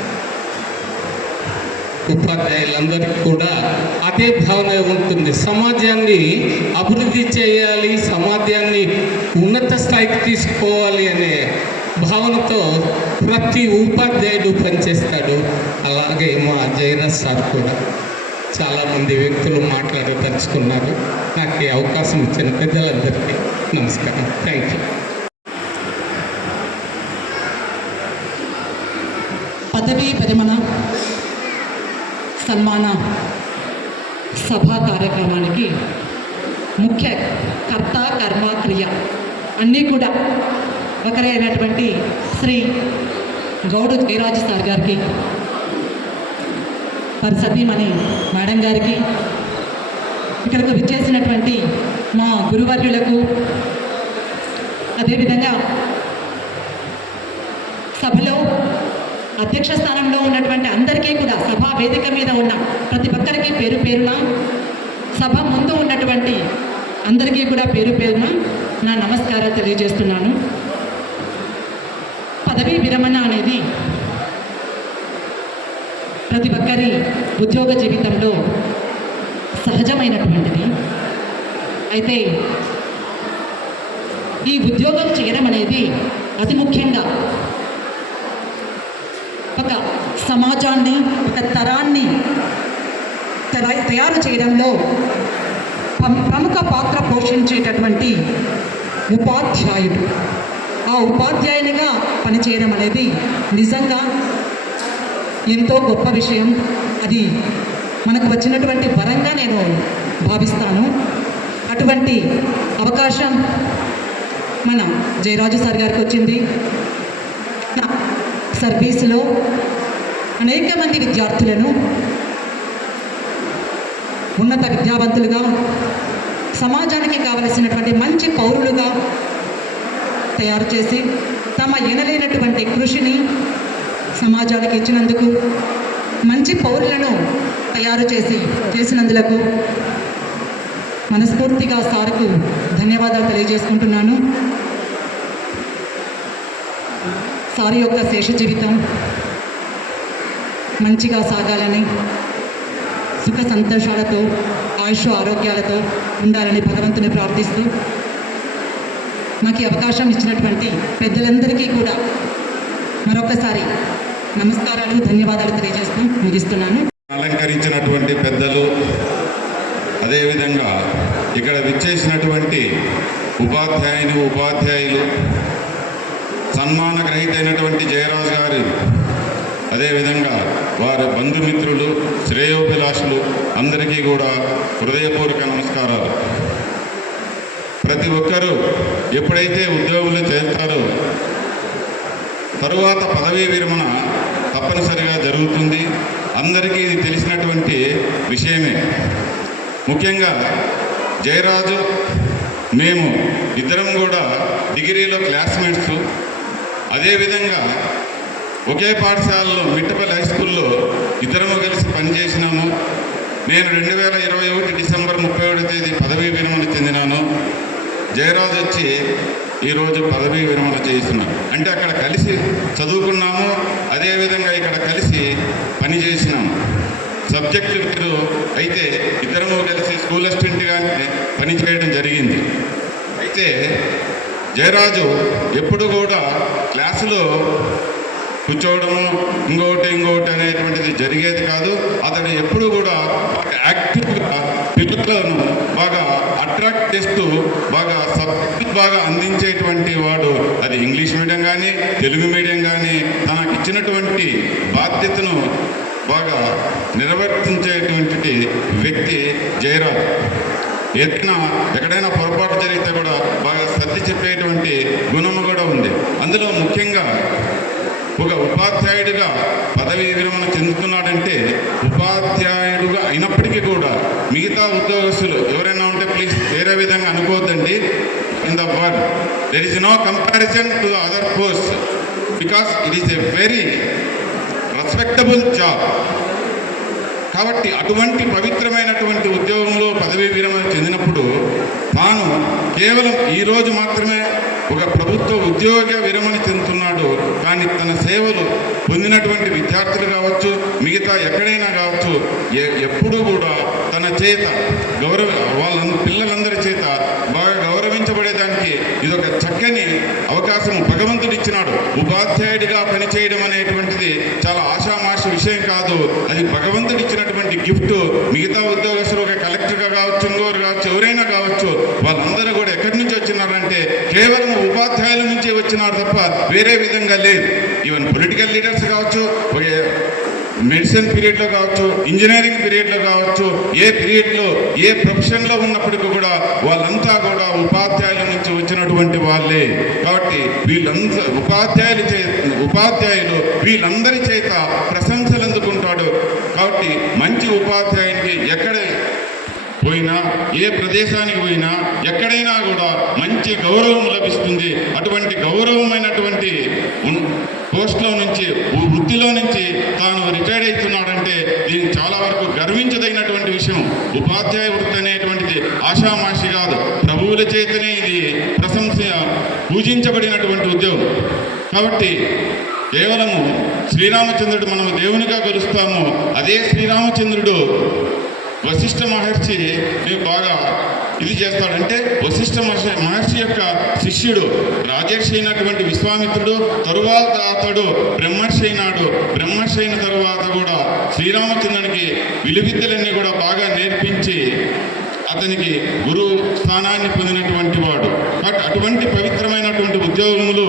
ఉపాధ్యాయులందరికీ కూడా అదే భావన ఉంటుంది. సమాజాన్ని అభివృద్ధి చేయాలి, సమాజాన్ని ఉన్నత స్థాయికి తీసుకుపోవాలి అనే భావనతో ప్రతి ఉపాధ్యాయుడు పనిచేస్తాడు. అలాగే మా జయరాజ్ సార్ కూడా చాలామంది వ్యక్తులు మాట్లాడదలుచుకున్నారు. నాకు ఈ అవకాశం ఇచ్చిన పెద్దలందరికీ నమస్కారం. Thank you. పదవీ విరమణ సన్మాన సభా కార్యక్రమానికి ముఖ్య కర్త కర్మ క్రియ అన్నీ కూడా ఒకరే అయినటువంటి శ్రీ గౌడు జయరాజు సార్ గారికి, వారి సతీమణి మేడం గారికి, ఇక్కడకు విచ్చేసినటువంటి మా గురువర్యులకు, అదేవిధంగా సభలో అధ్యక్ష స్థానంలో ఉన్నటువంటి అందరికీ కూడా, సభా వేదిక మీద ఉన్న ప్రతి ఒక్కరికి పేరు పేరున, సభ ముందు ఉన్నటువంటి అందరికీ కూడా పేరు పేరున నా నమస్కారాలు తెలియజేస్తున్నాను. పదవీ విరమణ అనేది ప్రతి ఒక్కరి ఉద్యోగ జీవితంలో సహజమైనటువంటిది. అయితే ఈ ఉద్యోగం చేయడం అనేది అతి ముఖ్యంగా ఒక సమాజాన్ని, ఒక తరాన్ని తయారు చేయడంలో ప్రముఖ పాత్ర పోషించేటటువంటి ఉపాధ్యాయుడు. ఆ ఉపాధ్యాయునిగా పనిచేయడం అనేది నిజంగా ఎంతో గొప్ప విషయం. అది మనకు వచ్చినటువంటి వరంగా నేను భావిస్తాను. అటువంటి అవకాశం మన జయరాజు సార్ గారికి వచ్చింది. నా సర్వీసులో అనేక మంది విద్యార్థులను ఉన్నత విద్యావంతులుగా, సమాజానికి కావలసినటువంటి మంచి పౌరులుగా తయారు చేసి తమ ఎనలేనటువంటి కృషిని సమాజానికి ఇచ్చినందుకు, మంచి పౌరులను తయారు చేసినందులకు మనస్ఫూర్తిగా సార్కు ధన్యవాదాలు తెలియజేసుకుంటున్నాను. సార్ యొక్క శేష జీవితం మంచిగా సాగాలని, సుఖ సంతోషాలతో, ఆయుష్ ఆరోగ్యాలతో ఉండాలని భగవంతుని ప్రార్థిస్తూ, మాకు ఈ అవకాశం ఇచ్చినటువంటి పెద్దలందరికీ కూడా మరొకసారి నమస్కారాలు, ధన్యవాదాలు తెలియజేస్తూ ముగిస్తున్నాను. అలంకరించినటువంటి పెద్దలు, అదేవిధంగా ఇక్కడ విచ్చేసినటువంటి ఉపాధ్యాయులు, సన్మాన గ్రహీత అయినటువంటి జయరాజు గారు, అదేవిధంగా వారి బంధుమిత్రులు, శ్రేయోభిలాషులు అందరికీ కూడా హృదయపూర్వక నమస్కారాలు. ప్రతి ఒక్కరూ ఎప్పుడైతే ఉద్యోగులు చేస్తారో తరువాత పదవీ విరమణ తప్పనిసరిగా జరుగుతుంది. అందరికీ ఇది తెలిసినటువంటి విషయమే. ముఖ్యంగా జయరాజు, మేము ఇద్దరం కూడా డిగ్రీలో క్లాస్మేట్స్. అదేవిధంగా ఒకే పాఠశాలలో మిట్టపల్లి హై స్కూల్లో ఇద్దరము కలిసి పనిచేసినాము. నేను 2021 డిసెంబర్ 31వ తేదీ పదవీ విరమణ చెందినాను. జయరాజు వచ్చి ఈరోజు పదవీ విరమణ చేస్తున్నాను. అంటే అక్కడ కలిసి చదువుకున్నాము, అదేవిధంగా ఇక్కడ కలిసి పని చేసినాము. సబ్జెక్టు వేరు అయితే ఇద్దరము కలిసి స్కూల్ అసిస్టెంట్గానే పనిచేయడం జరిగింది. అయితే జయరాజు ఎప్పుడు కూడా క్లాసులో కూర్చోవడము ఇంకోటి అనేటువంటిది జరిగేది కాదు. అతడు ఎప్పుడు కూడా యాక్టివ్గా పిల్లలను బాగా అట్రాక్ట్ చేస్తూ బాగా సబ్జెక్ట్ బాగా అందించేటువంటి వాడు. అది ఇంగ్లీష్ మీడియం కానీ తెలుగు మీడియం కానీ తనకు ఇచ్చినటువంటి బాధ్యతను బాగా నిర్వర్తించేటువంటి వ్యక్తి జయరాజు. ఎక్కడైనా పొరపాటు జరిగితే కూడా బాగా సర్ది చెప్పేటువంటి గుణము కూడా ఉంది. అందులో ముఖ్యంగా ఒక ఉపాధ్యాయుడిగా పదవీ విరమణ చెందుతున్నాడంటే, ఉపాధ్యాయుడుగా అయినప్పటికీ కూడా మిగతా ఉద్యోగస్తులు ఎవరైనా ఉంటే ప్లీజ్ వేరే విధంగా అనుకోవద్దండి. In the word there is no comparison to the other post, because it is a very respectable job. కాబట్టి అటువంటి పవిత్రమైనటువంటి ఉద్యోగంలో పదవీ విరమణ చెందినప్పుడు తాను కేవలం ఈరోజు మాత్రమే ఒక ప్రభుత్వ ఉద్యోగ విరమణ చెందుతున్నాడు. కానీ తన సేవలు పొందినటువంటి విద్యార్థులు కావచ్చు, మిగతా ఎక్కడైనా కావచ్చు, ఎప్పుడూ కూడా తన చేత వాళ్ళ పిల్లలందరి చేత బాగా గౌరవించబడేదానికి ఇదొక చక్కని అవకాశం భగవంతుడు ఇచ్చినాడు. ఉపాధ్యాయుడిగా పనిచేయడం అనేటువంటిది చాలా ఆషామాషి విషయం కాదు. అది భగవంతుడు ఇచ్చినటువంటి గిఫ్ట్. మిగతా ఉద్యోగస్తులు ఒక కలెక్టర్గా కావచ్చు, ఇంకోరు కావచ్చు, ఎవరైనా కావచ్చు, వాళ్ళందరూ కూడా ఎక్కడి నుంచి వచ్చినారంటే కేవలం ఉపాధ్యాయుల నుంచి వచ్చినారు తప్ప వేరే విధంగా లేదు. ఈవెన్ పొలిటికల్ లీడర్స్ కావచ్చు, మెడిసిన్ పీరియడ్లో కావచ్చు, ఇంజనీరింగ్ పీరియడ్లో కావచ్చు, ఏ పీరియడ్లో ఏ ప్రొఫెషన్లో ఉన్నప్పటికీ కూడా వాళ్ళంతా కూడా ఉపాధ్యాయుల నుంచి వచ్చినటువంటి వాళ్ళే. కాబట్టి వీళ్ళంతా ఉపాధ్యాయులు వీళ్ళందరి చేత ప్రశంసలు అందుకుంటాడు. కాబట్టి మంచి ఉపాధ్యాయునికి ఎక్కడ పోయినా పోయినా, ఏ ప్రదేశానికి పోయినా, ఎక్కడైనా కూడా మంచి గౌరవం లభిస్తుంది. అటువంటి గౌరవమైనటువంటి పోస్ట్లో నుంచి, వృత్తిలో నుంచి తాను రిటైర్డ్ అవుతున్నాడంటే దీనికి చాలా వరకు గర్వించదగినటువంటి విషయం. ఉపాధ్యాయ వృత్తి అనేటువంటిది ఆషామాషి కాదు, ప్రభువుల చేతనే ఇది పూజించబడినటువంటి ఉద్యోగం. కాబట్టి కేవలము శ్రీరామచంద్రుడు మనము దేవునిగా కొలుస్తాము. అదే శ్రీరామచంద్రుడు వశిష్ఠ మహర్షి బాగా ఇది చేస్తాడంటే, వశిష్ఠ మహర్షి యొక్క శిష్యుడు రాజర్షి అయినటువంటి విశ్వామిత్రుడు, తరువాత అతడు బ్రహ్మర్షి అయినాడు. బ్రహ్మర్షి అయిన తరువాత కూడా శ్రీరామచంద్రునికి విలువిద్యలన్నీ కూడా బాగా నేర్పించి అతనికి గురువు స్థానాన్ని పొందినటువంటి వాడు. బట్ అటువంటి పవిత్రమైనటువంటి ఉద్యోగములు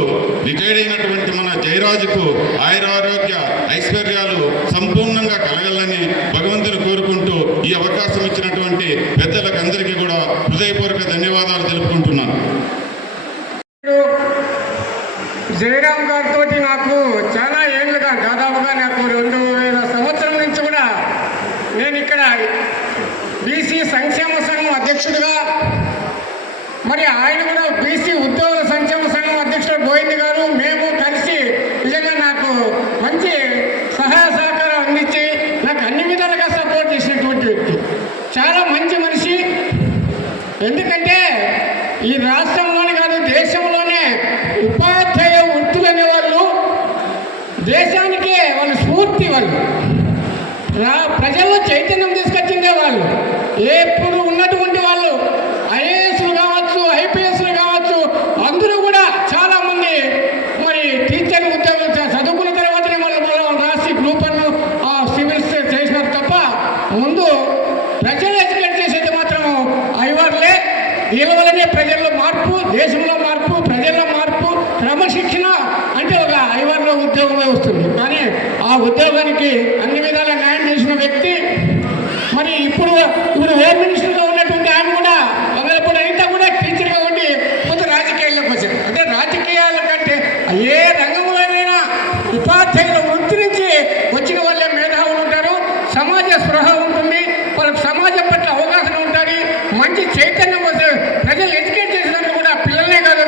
రిటైర్డ్ అయినటువంటి మన జయరాజుకు ఆయురారోగ్య ఐశ్వర్యాలు సంపూర్ణంగా కలగాలని భగవంతుని కోరుకుంటూ ఈ అవకాశం ఇచ్చినటువంటి పెద్దలకు అందరికీ కూడా హృదయపూర్వక ధన్యవాదాలు తెలుపుకుంటున్నాను. జయరామ్ గారితో నాకు చాలా ఏళ్ళుగా, దాదాపుగా నాకు 2000 సంవత్సరం నుంచి కూడా నేను ఇక్కడ బీసీ సంక్షేమ సంఘం అధ్యక్షుడిగా, మరి ఆయన కూడా బీసీ ఉద్యోగుల సంక్షేమ సంఘం అధ్యక్షుడు గోవింద్ గారు, మేము కలిసి నిజంగా నాకు మంచి సహాయ సహకారం అందించి నాకు అన్ని విధాలుగా సపోర్ట్ చేసినటువంటి వ్యక్తి. చాలా మంచి మనిషి. ఎందుకంటే ఈ రాష్ట్రంలోనే కాదు, దేశంలోనే ఉపాధ్యాయ వృత్తులు అనేవాళ్ళు దేశానికే వాళ్ళు స్ఫూర్తి. వాళ్ళు ప్రజల్లో చైతన్యం తీసుకొచ్చిందే వాళ్ళు. ఎప్పుడు ఉన్నటువంటి వాళ్ళు ఐఏఎస్లు కావచ్చు, ఐపీఎస్లు కావచ్చు, అందరూ కూడా చాలామంది మరి టీచర్ ఉద్యోగం చదువుకున్న తర్వాతనే వాళ్ళు రాసి గ్రూప్ 1 సివిల్స్ చేసినారు తప్ప ముందు ప్రజలు ఎడ్యుకేట్ చేసేది మాత్రం ఐవర్లే. వీళ్ళ వల్లనే ప్రజల్లో మార్పు, దేశంలో మార్పు, ప్రజల్లో మార్పు, క్రమశిక్షణ అంటే ఒక ఐవర్లో ఉద్యోగమే వస్తుంది. కానీ ఆ ఉద్యోగానికి అన్ని విధాల న్యాయం చేసిన వ్యక్తి. మరి ఇప్పుడు హోమ్ మినిస్టర్గా ఉన్నటువంటి ఆయన కూడా మొదలప్పుడు అయితే కూడా టీచర్గా ఉండి కొంత రాజకీయాల్లోకి వచ్చారు. అంటే రాజకీయాల కంటే ఏ రంగంలోనైనా ఉపాధ్యాయుల వృత్తి నుంచి వచ్చిన వాళ్ళే మేధావులు ఉంటారు. సమాజ స్పృహ ఉంటుంది, వాళ్ళకి సమాజం పట్ల అవగాహన ఉంటుంది, మంచి చైతన్యం వస్తే ప్రజలు ఎడ్యుకేట్ చేసినప్పుడు కూడా పిల్లలే కాదు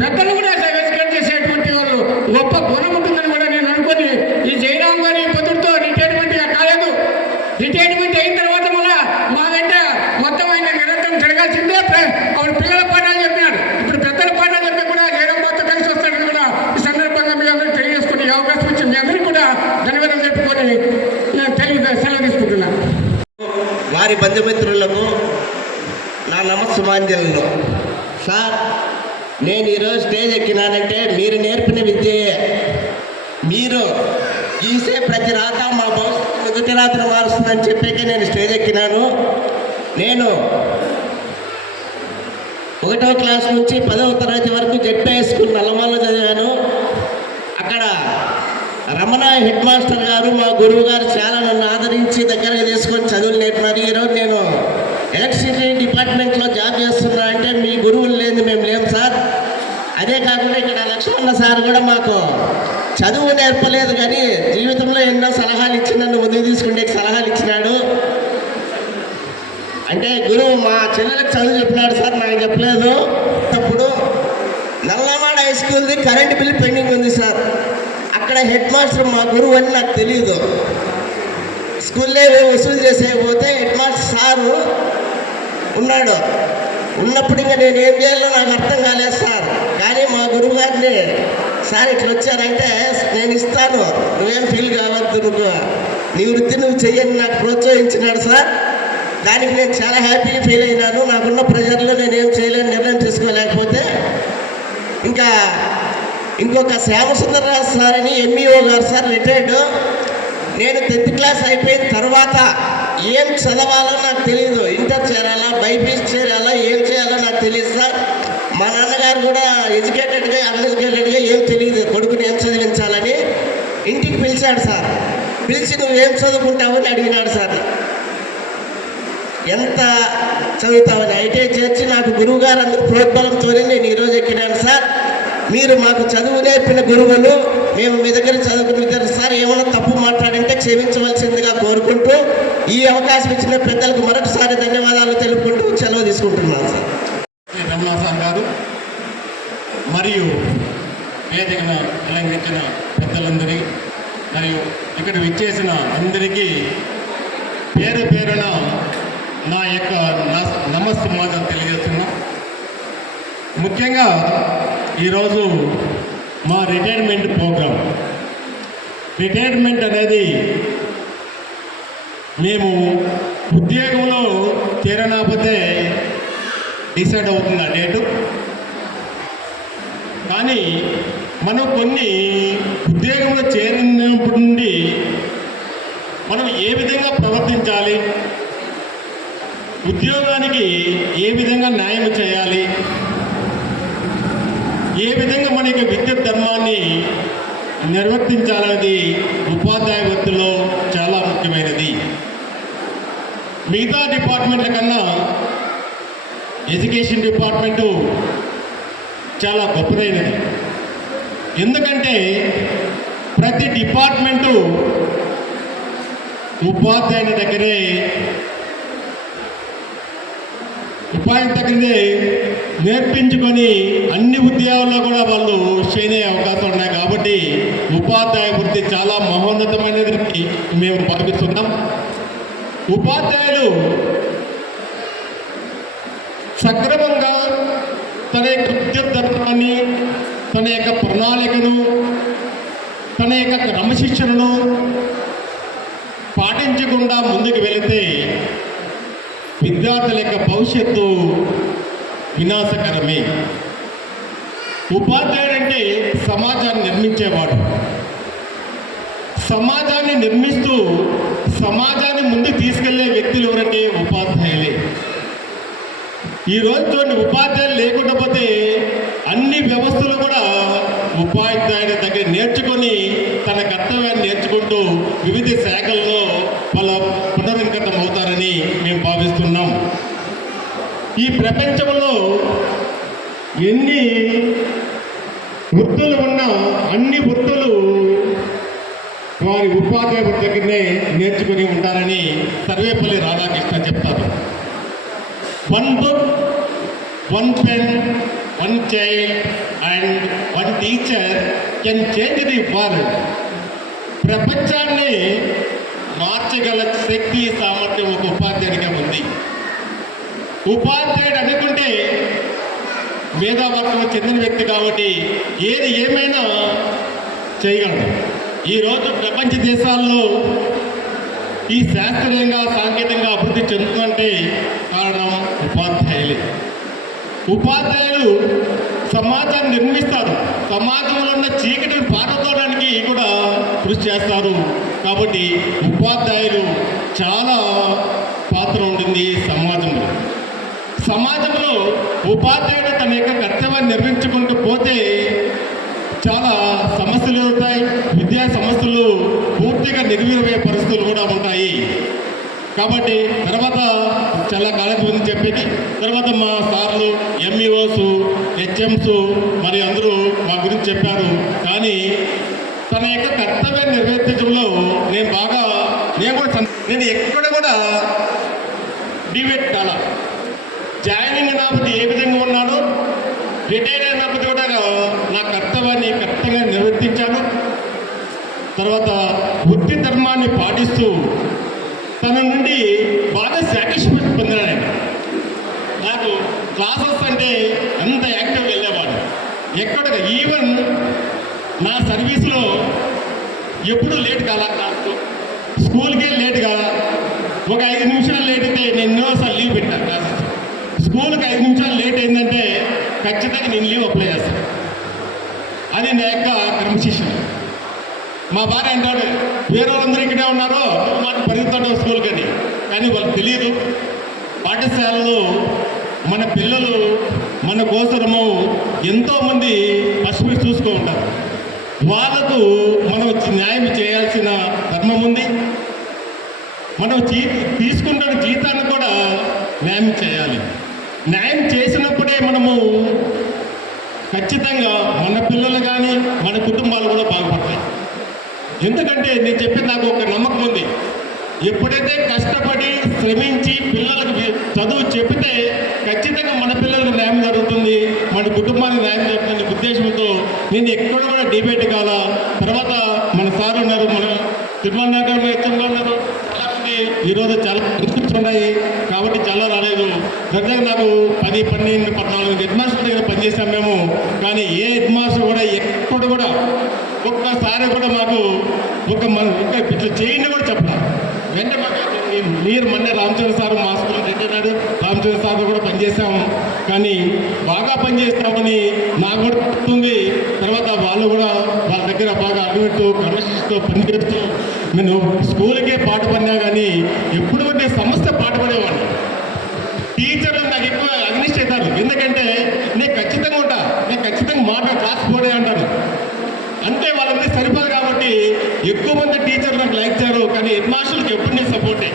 పెద్దలు కూడా ఎడ్యుకేట్ చేసేటువంటి వాళ్ళు గొప్ప గుణం ఉంటుందని కూడా నేను అనుకొని ఈ జయరామ్ గారి పొద్దుతో రిటైర్మెంట్గా కాలేదు. రిటైర్మెంట్ అయిన తర్వాత మళ్ళీ మా వెంట మొత్తం ఆయన నిరంతరం జరగాల్సిందే. ఆవిడ పిల్లల పాఠాలు చెప్పినాడు, ఇప్పుడు పెద్దల పాఠాలు చెప్పి కూడా జయరామ్ బాబుతో కలిసి వస్తాడని కూడా ఈ సందర్భంగా మీ అందరికీ తెలియజేసుకుని ఈ అవకాశం ఇచ్చి మీ అందరికీ కూడా ధన్యవాదాలు చెప్పుకొని సెలవు తీసుకుంటున్నాను. వారి బంధుమిత్రులకు నా నమస్సుమాంజలు. సార్, నేను ఈరోజు స్టేజ్ ఎక్కినానంటే మీరు నేర్పిన విద్యయే. మీరు గీసే ప్రతి రాత మా భవిష్యత్తు మొదటి రాతను మారుస్తుందని చెప్పాకే నేను స్టేజ్ ఎక్కినాను. నేను 1వ క్లాస్ నుంచి 10వ తరగతి వరకు జెడ్పీ హై స్కూల్ నల్లమల్లో చదివాను. అక్కడ రమణ హెడ్ మాస్టర్ గారు, మా గురువు గారు చాలా నన్ను ఆదరించి దగ్గరగా తీసుకొని చదువులు నేర్పినారు. ఈరోజు నేను ఎలక్ట్రిసిటీ డిపార్ట్మెంట్లో జాబ్ చేస్తున్నా అంటే మీ గురువులు లేదు మేము లేము సార్. అదే కాకుండా ఇక్కడ లక్ష్మణ సార్ కూడా మాకు చదువు నేర్పలేదు కానీ జీవితంలో ఎన్నో సలహాలు ఇచ్చి నన్ను ముందుకు తీసుకుంటే సలహాలు ఇచ్చినాడు. అంటే గురువు మా చెల్లెలకు చదువు చెప్పినాడు సార్, నాకు చెప్పలేదు. అప్పుడు నల్లమాడ హై స్కూల్ది కరెంట్ బిల్ పెండింగ్ ఉంది సార్. అక్కడ హెడ్ మాస్టర్ మా గురువు అని నాకు తెలియదు. స్కూల్లో వసూలు చేసేకపోతే హెడ్ మాస్టర్ సారు ఉన్నాడు. ఉన్నప్పుడు ఇంకా నేను ఏం చేయాలో నాకు అర్థం కాలేదు సార్. కానీ మా గురువు గారిని సార్ ఇట్లా వచ్చారంటే నేను ఇస్తాను, నువ్వేం ఫీల్ కావద్దు, నీ వృత్తి నువ్వు చెయ్యని నాకు ప్రోత్సహించినాడు సార్. దానికి నేను చాలా హ్యాపీగా ఫీల్ అయినాను. నాకున్న ప్రెజర్లో నేనేం చేయలేని నిర్ణయం తీసుకోలేకపోతే ఇంకా ఇంకొక శ్యామసుందరరాజు సార్ అని ఎంఈఓ గారు సార్ రిటైర్డ్. నేను 10th క్లాస్ అయిపోయిన తర్వాత ఏం చదవాలో నాకు తెలియదు. ఇంటర్ చేరాలా, బైపీసీ చేరాలా, ఏం చేయాలో నాకు తెలియదు సార్. మా నాన్నగారు కూడా ఎడ్యుకేటెడ్గా అన్ఎడ్యుకేటెడ్గా ఏం తెలియదు, కొడుకుని ఏం చదివించాలని ఇంటికి పిలిచాడు సార్. పిలిచి నువ్వు ఏం చదువుకుంటావు అని అడిగినాడు సార్. ఎంత చదువుతామని ఐటీఐ చేర్చి నాకు గురువు గారు అందరూ ప్రోద్బలంతోనే నేను ఈరోజు ఎక్కినాను సార్. మీరు మాకు చదువు నేర్పిన గురువులు, మేము మీ దగ్గర చదువుకున్న విద్యార్థి సార్ ఏమైనా తప్పు మాట్లాడింటే క్షమించవలసిందిగా కోరుకుంటూ ఈ అవకాశం ఇచ్చిన పెద్దలకు మరొకసారి ధన్యవాదాలు తెలుపుకుంటూ సెలవు తీసుకుంటున్నాను సార్. రమణ సార్ గారు మరియు వేదికను అలంకరించిన పెద్దలందరి మరియు ఇక్కడ విచ్చేసిన అందరికీ పేరు పేరున నా యొక్క నమస్సమాజం తెలియజేస్తున్నా. ముఖ్యంగా ఈరోజు మా రిటైర్మెంట్ ప్రోగ్రాం. రిటైర్మెంట్ అనేది మేము ఉద్యోగంలో చేరకపోతే డిసైడ్ అవుతుంది ఆ డేటు. కానీ మనం కొన్ని ఉద్యోగంలో చేరినప్పటి నుండి మనం ఏ విధంగా ప్రవర్తించాలి, ఉద్యోగానికి ఏ విధంగా న్యాయం చేయాలి, ఏ విధంగా మన యొక్క విద్యుత్ ధర్మాన్ని నిర్వర్తించాలనేది ఉపాధ్యాయ వృత్తిలో చాలా ముఖ్యమైనది. మిగతా డిపార్ట్మెంట్ల కన్నా ఎడ్యుకేషన్ డిపార్ట్మెంటు చాలా గొప్పదైనది. ఎందుకంటే ప్రతి డిపార్ట్మెంటు ఉపాధ్యాయుని దగ్గరే నేర్పించుకొని అన్ని ఉద్యోగాల్లో కూడా వాళ్ళు షైన్ అయ్యే అవకాశాలు ఉన్నాయి. కాబట్టి ఉపాధ్యాయ వృత్తి చాలా మహోన్నతమైనది మేము భావిస్తున్నాం. ఉపాధ్యాయులు సక్రమంగా తన యొక్క విద్యుత్ ధర్మాన్ని, తన యొక్క ప్రణాళికను, తన యొక్క క్రమశిక్షణను పాటించకుండా ముందుకు వెళితే విద్యార్థుల యొక్క భవిష్యత్తు వినాశకరమే. ఉపాధ్యాయుడు అంటే సమాజాన్ని నిర్మించేవాడు. సమాజాన్ని నిర్మిస్తూ సమాజాన్ని ముందుకు తీసుకెళ్లే వ్యక్తులు ఎవరంటే ఉపాధ్యాయులే. ఈరోజు చూడండి, ఉపాధ్యాయులు లేకుండా పోతే అన్ని వ్యవస్థలు కూడా ఉపాధ్యాయుడి దగ్గర నేర్చుకొని తన కర్తవ్యాన్ని నేర్చుకుంటూ వివిధ శాఖల్లో వాళ్ళ పునరంకితం అవుతారని మేము భావిస్తున్నాం. ఈ ప్రపంచంలో ఎన్ని వృత్తులు ఉన్నా అన్ని వృత్తులు వారి ఉపాధ్యాయుడి దగ్గరనే నేర్చుకుని ఉంటారని సర్వేపల్లి రాధాకృష్ణ చెప్తారు. One book, one pen, one child and one teacher can change the world. ప్రపంచాన్ని మార్చగల శక్తి, సామర్థ్యం ఒక ఉపాధ్యాయుడిగా ఉంది. ఉపాధ్యాయుడు అనుకుంటే మేధావర్గం చెందిన వ్యక్తి కాబట్టి ఏది ఏమైనా చేయగలడు. ఈరోజు ప్రపంచ దేశాల్లో ఈ శాస్త్రీయంగా సాంకేతికంగా అభివృద్ధి చెందుతుంటే కారణం ఉపాధ్యాయులే. ఉపాధ్యాయులు సమాజాన్ని నిర్మిస్తారు. సమాజంలో ఉన్న చీకటిని పారదోడానికి కూడా కృషి చేస్తారు. కాబట్టి ఉపాధ్యాయులు చాలా పాత్ర ఉంటుంది సమాజంలో. సమాజంలో ఉపాధ్యాయుడు తన యొక్క కర్తవ్యాన్ని నిర్వహించుకుంటూ పోతే చాలా సమస్యలు ఉంటాయి. విద్యా సమస్యలు పూర్తిగా నిర్వీర్యమయ్యే పరిస్థితులు కూడా ఉంటాయి. కాబట్టి తర్వాత చాలా కాలేజీ గురించి చెప్పేది, తర్వాత మా సార్లు ఎంఈఓస్, హెచ్ఎంస్ మరి అందరూ మా గురించి చెప్పారు. కానీ తన యొక్క కర్తవ్యాన్ని నిర్వర్తించడంలో నేను ఎక్కడ కూడా డిబేట్ కాల. జాయినింగ్ అయినప్పుడు ఏ విధంగా ఉన్నానో, రిటైర్ అయినప్పుడు కూడా నా కర్తవ్యాన్ని కరెక్ట్గా నిర్వర్తించాను. తర్వాత వృత్తి ధర్మాన్ని పాటిస్తూ తన నుండి బాగా సాటిస్ఫాక్షన్ పొందాను. నాకు క్లాసెస్ అంటే అంత యాక్టివ్గా వెళ్ళేవాడు. ఎక్కడ ఈవెన్ నా సర్వీస్లో ఎప్పుడు లేట్ కాల. క్లాస్లో స్కూల్కే లేట్ కాల. ఒక 5 నిమిషాలు లేట్ అయితే నేను ఎన్నోసార్లు లీవ్ పెట్టాను. క్లాసెస్ స్కూల్కి 5 నిమిషాలు లేట్ అయిందంటే ఖచ్చితంగా నేను లీవ్ అప్లై చేస్తాను. అది నా యొక్క క్రమశిక్షణ. మా భార్య అంటాడు, వేరే వాళ్ళందరూ ఇక్కడే ఉన్నారో మాకు పరిగెత్తాడు స్కూల్కి అని. కానీ వాళ్ళకి తెలియదు, పాఠశాలలో మన పిల్లలు మన కోసము ఎంతోమంది పసిపి చూసుకో ఉంటారు. వాళ్ళకు మనం న్యాయం చేయాల్సిన ధర్మం ఉంది. మనం తీసుకుంటున్న జీతాన్ని కూడా న్యాయం చేయాలి. న్యాయం చేసినప్పుడే మనము ఖచ్చితంగా మన పిల్లలు కానీ మన కుటుంబాలు కూడా బాగుపడతాయి. ఎందుకంటే నేను చెప్పేది నాకు ఒక నమ్మకం ఉంది. ఎప్పుడైతే కష్టపడి శ్రమించి పిల్లలకు చదువు చెప్తే ఖచ్చితంగా మన పిల్లలకు న్యాయం జరుగుతుంది, మన కుటుంబానికి న్యాయం జరుగుతుంది ఉద్దేశంతో నేను ఎక్కడ కూడా డిబేట్ కాల. తర్వాత మన సార్ ఉన్నారు, మన తిరుమల నగర్ ఎత్తుగా ఉన్నారు. ఈరోజు చాలా పరిస్థితులు ఉన్నాయి కాబట్టి చాలా రాలేదు. దగ్గర నాకు 10, 12, 14 హెడ్ మాస్టర్ దగ్గర పనిచేసాం మేము. కానీ ఏ హెడ్ మాస్టర్ కూడా ఎక్కడ కూడా ఒక్కసారి కూడా మాకు ఇట్లా చేయండి కూడా చెప్పాలి. వెంటనే మీరు మొన్నే రామచంద్ర సార్ మా స్కూల్ రిటైర్డ్ రామచంద్ర సార్ కూడా పనిచేసాము. కానీ బాగా పనిచేస్తామని నాకు కూడా గుర్తుంది. తర్వాత వాళ్ళు కూడా వాళ్ళ దగ్గర బాగా అడ్డుపెట్టు క్రమశిస్తూ పనిచేస్తూ నేను స్కూల్కే పాటు పడినా కానీ ఎప్పుడు కూడా సంస్థ పాటు పడేవాడిని. టీచర్లు నాకు ఎక్కువ అగ్నిస్ట్ అవుతారు. ఎందుకంటే నేను ఖచ్చితంగా ఉంటా, నేను ఖచ్చితంగా క్లాస్ పోడే అంటాను. అంటే వాళ్ళకి సరిపోదు కాబట్టి ఎక్కువ మంది టీచర్లు నాకు లైక్ చేయరు. కానీ హెడ్ మాస్టర్లకు ఎప్పుడు నేను సపోర్టే.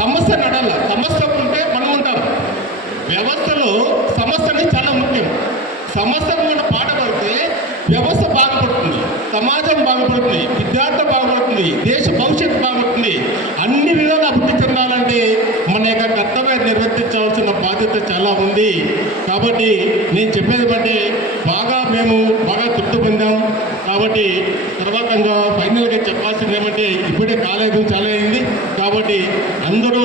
సమస్య నడాల, సమస్య ఉంటే మనం ఉంటాం. వ్యవస్థలో సమస్య అనేది చాలా ముఖ్యం. సమస్యకు మనం పాట పడితే వ్యవస్థ బాగుపడుతుంది, సమాజం బాగుపడుతుంది, విద్యార్థులు బాగుపడుతుంది, దేశ భవిష్యత్తు బాగుపడుతుంది. అన్ని విధాలు అభివృద్ధి చెందాలంటే మన యొక్క కర్తవ్యం నిర్వర్తించాల్సిన బాధ్యత చాలా ఉంది. కాబట్టి నేను చెప్పేది బట్టి మేము బాగా తృప్తి పొందాం. కాబట్టి తర్వాతంగా ఫైనల్గా చెప్పాల్సింది ఏమంటే ఇప్పుడే కాలేజీ చాలా అయింది కాబట్టి అందరూ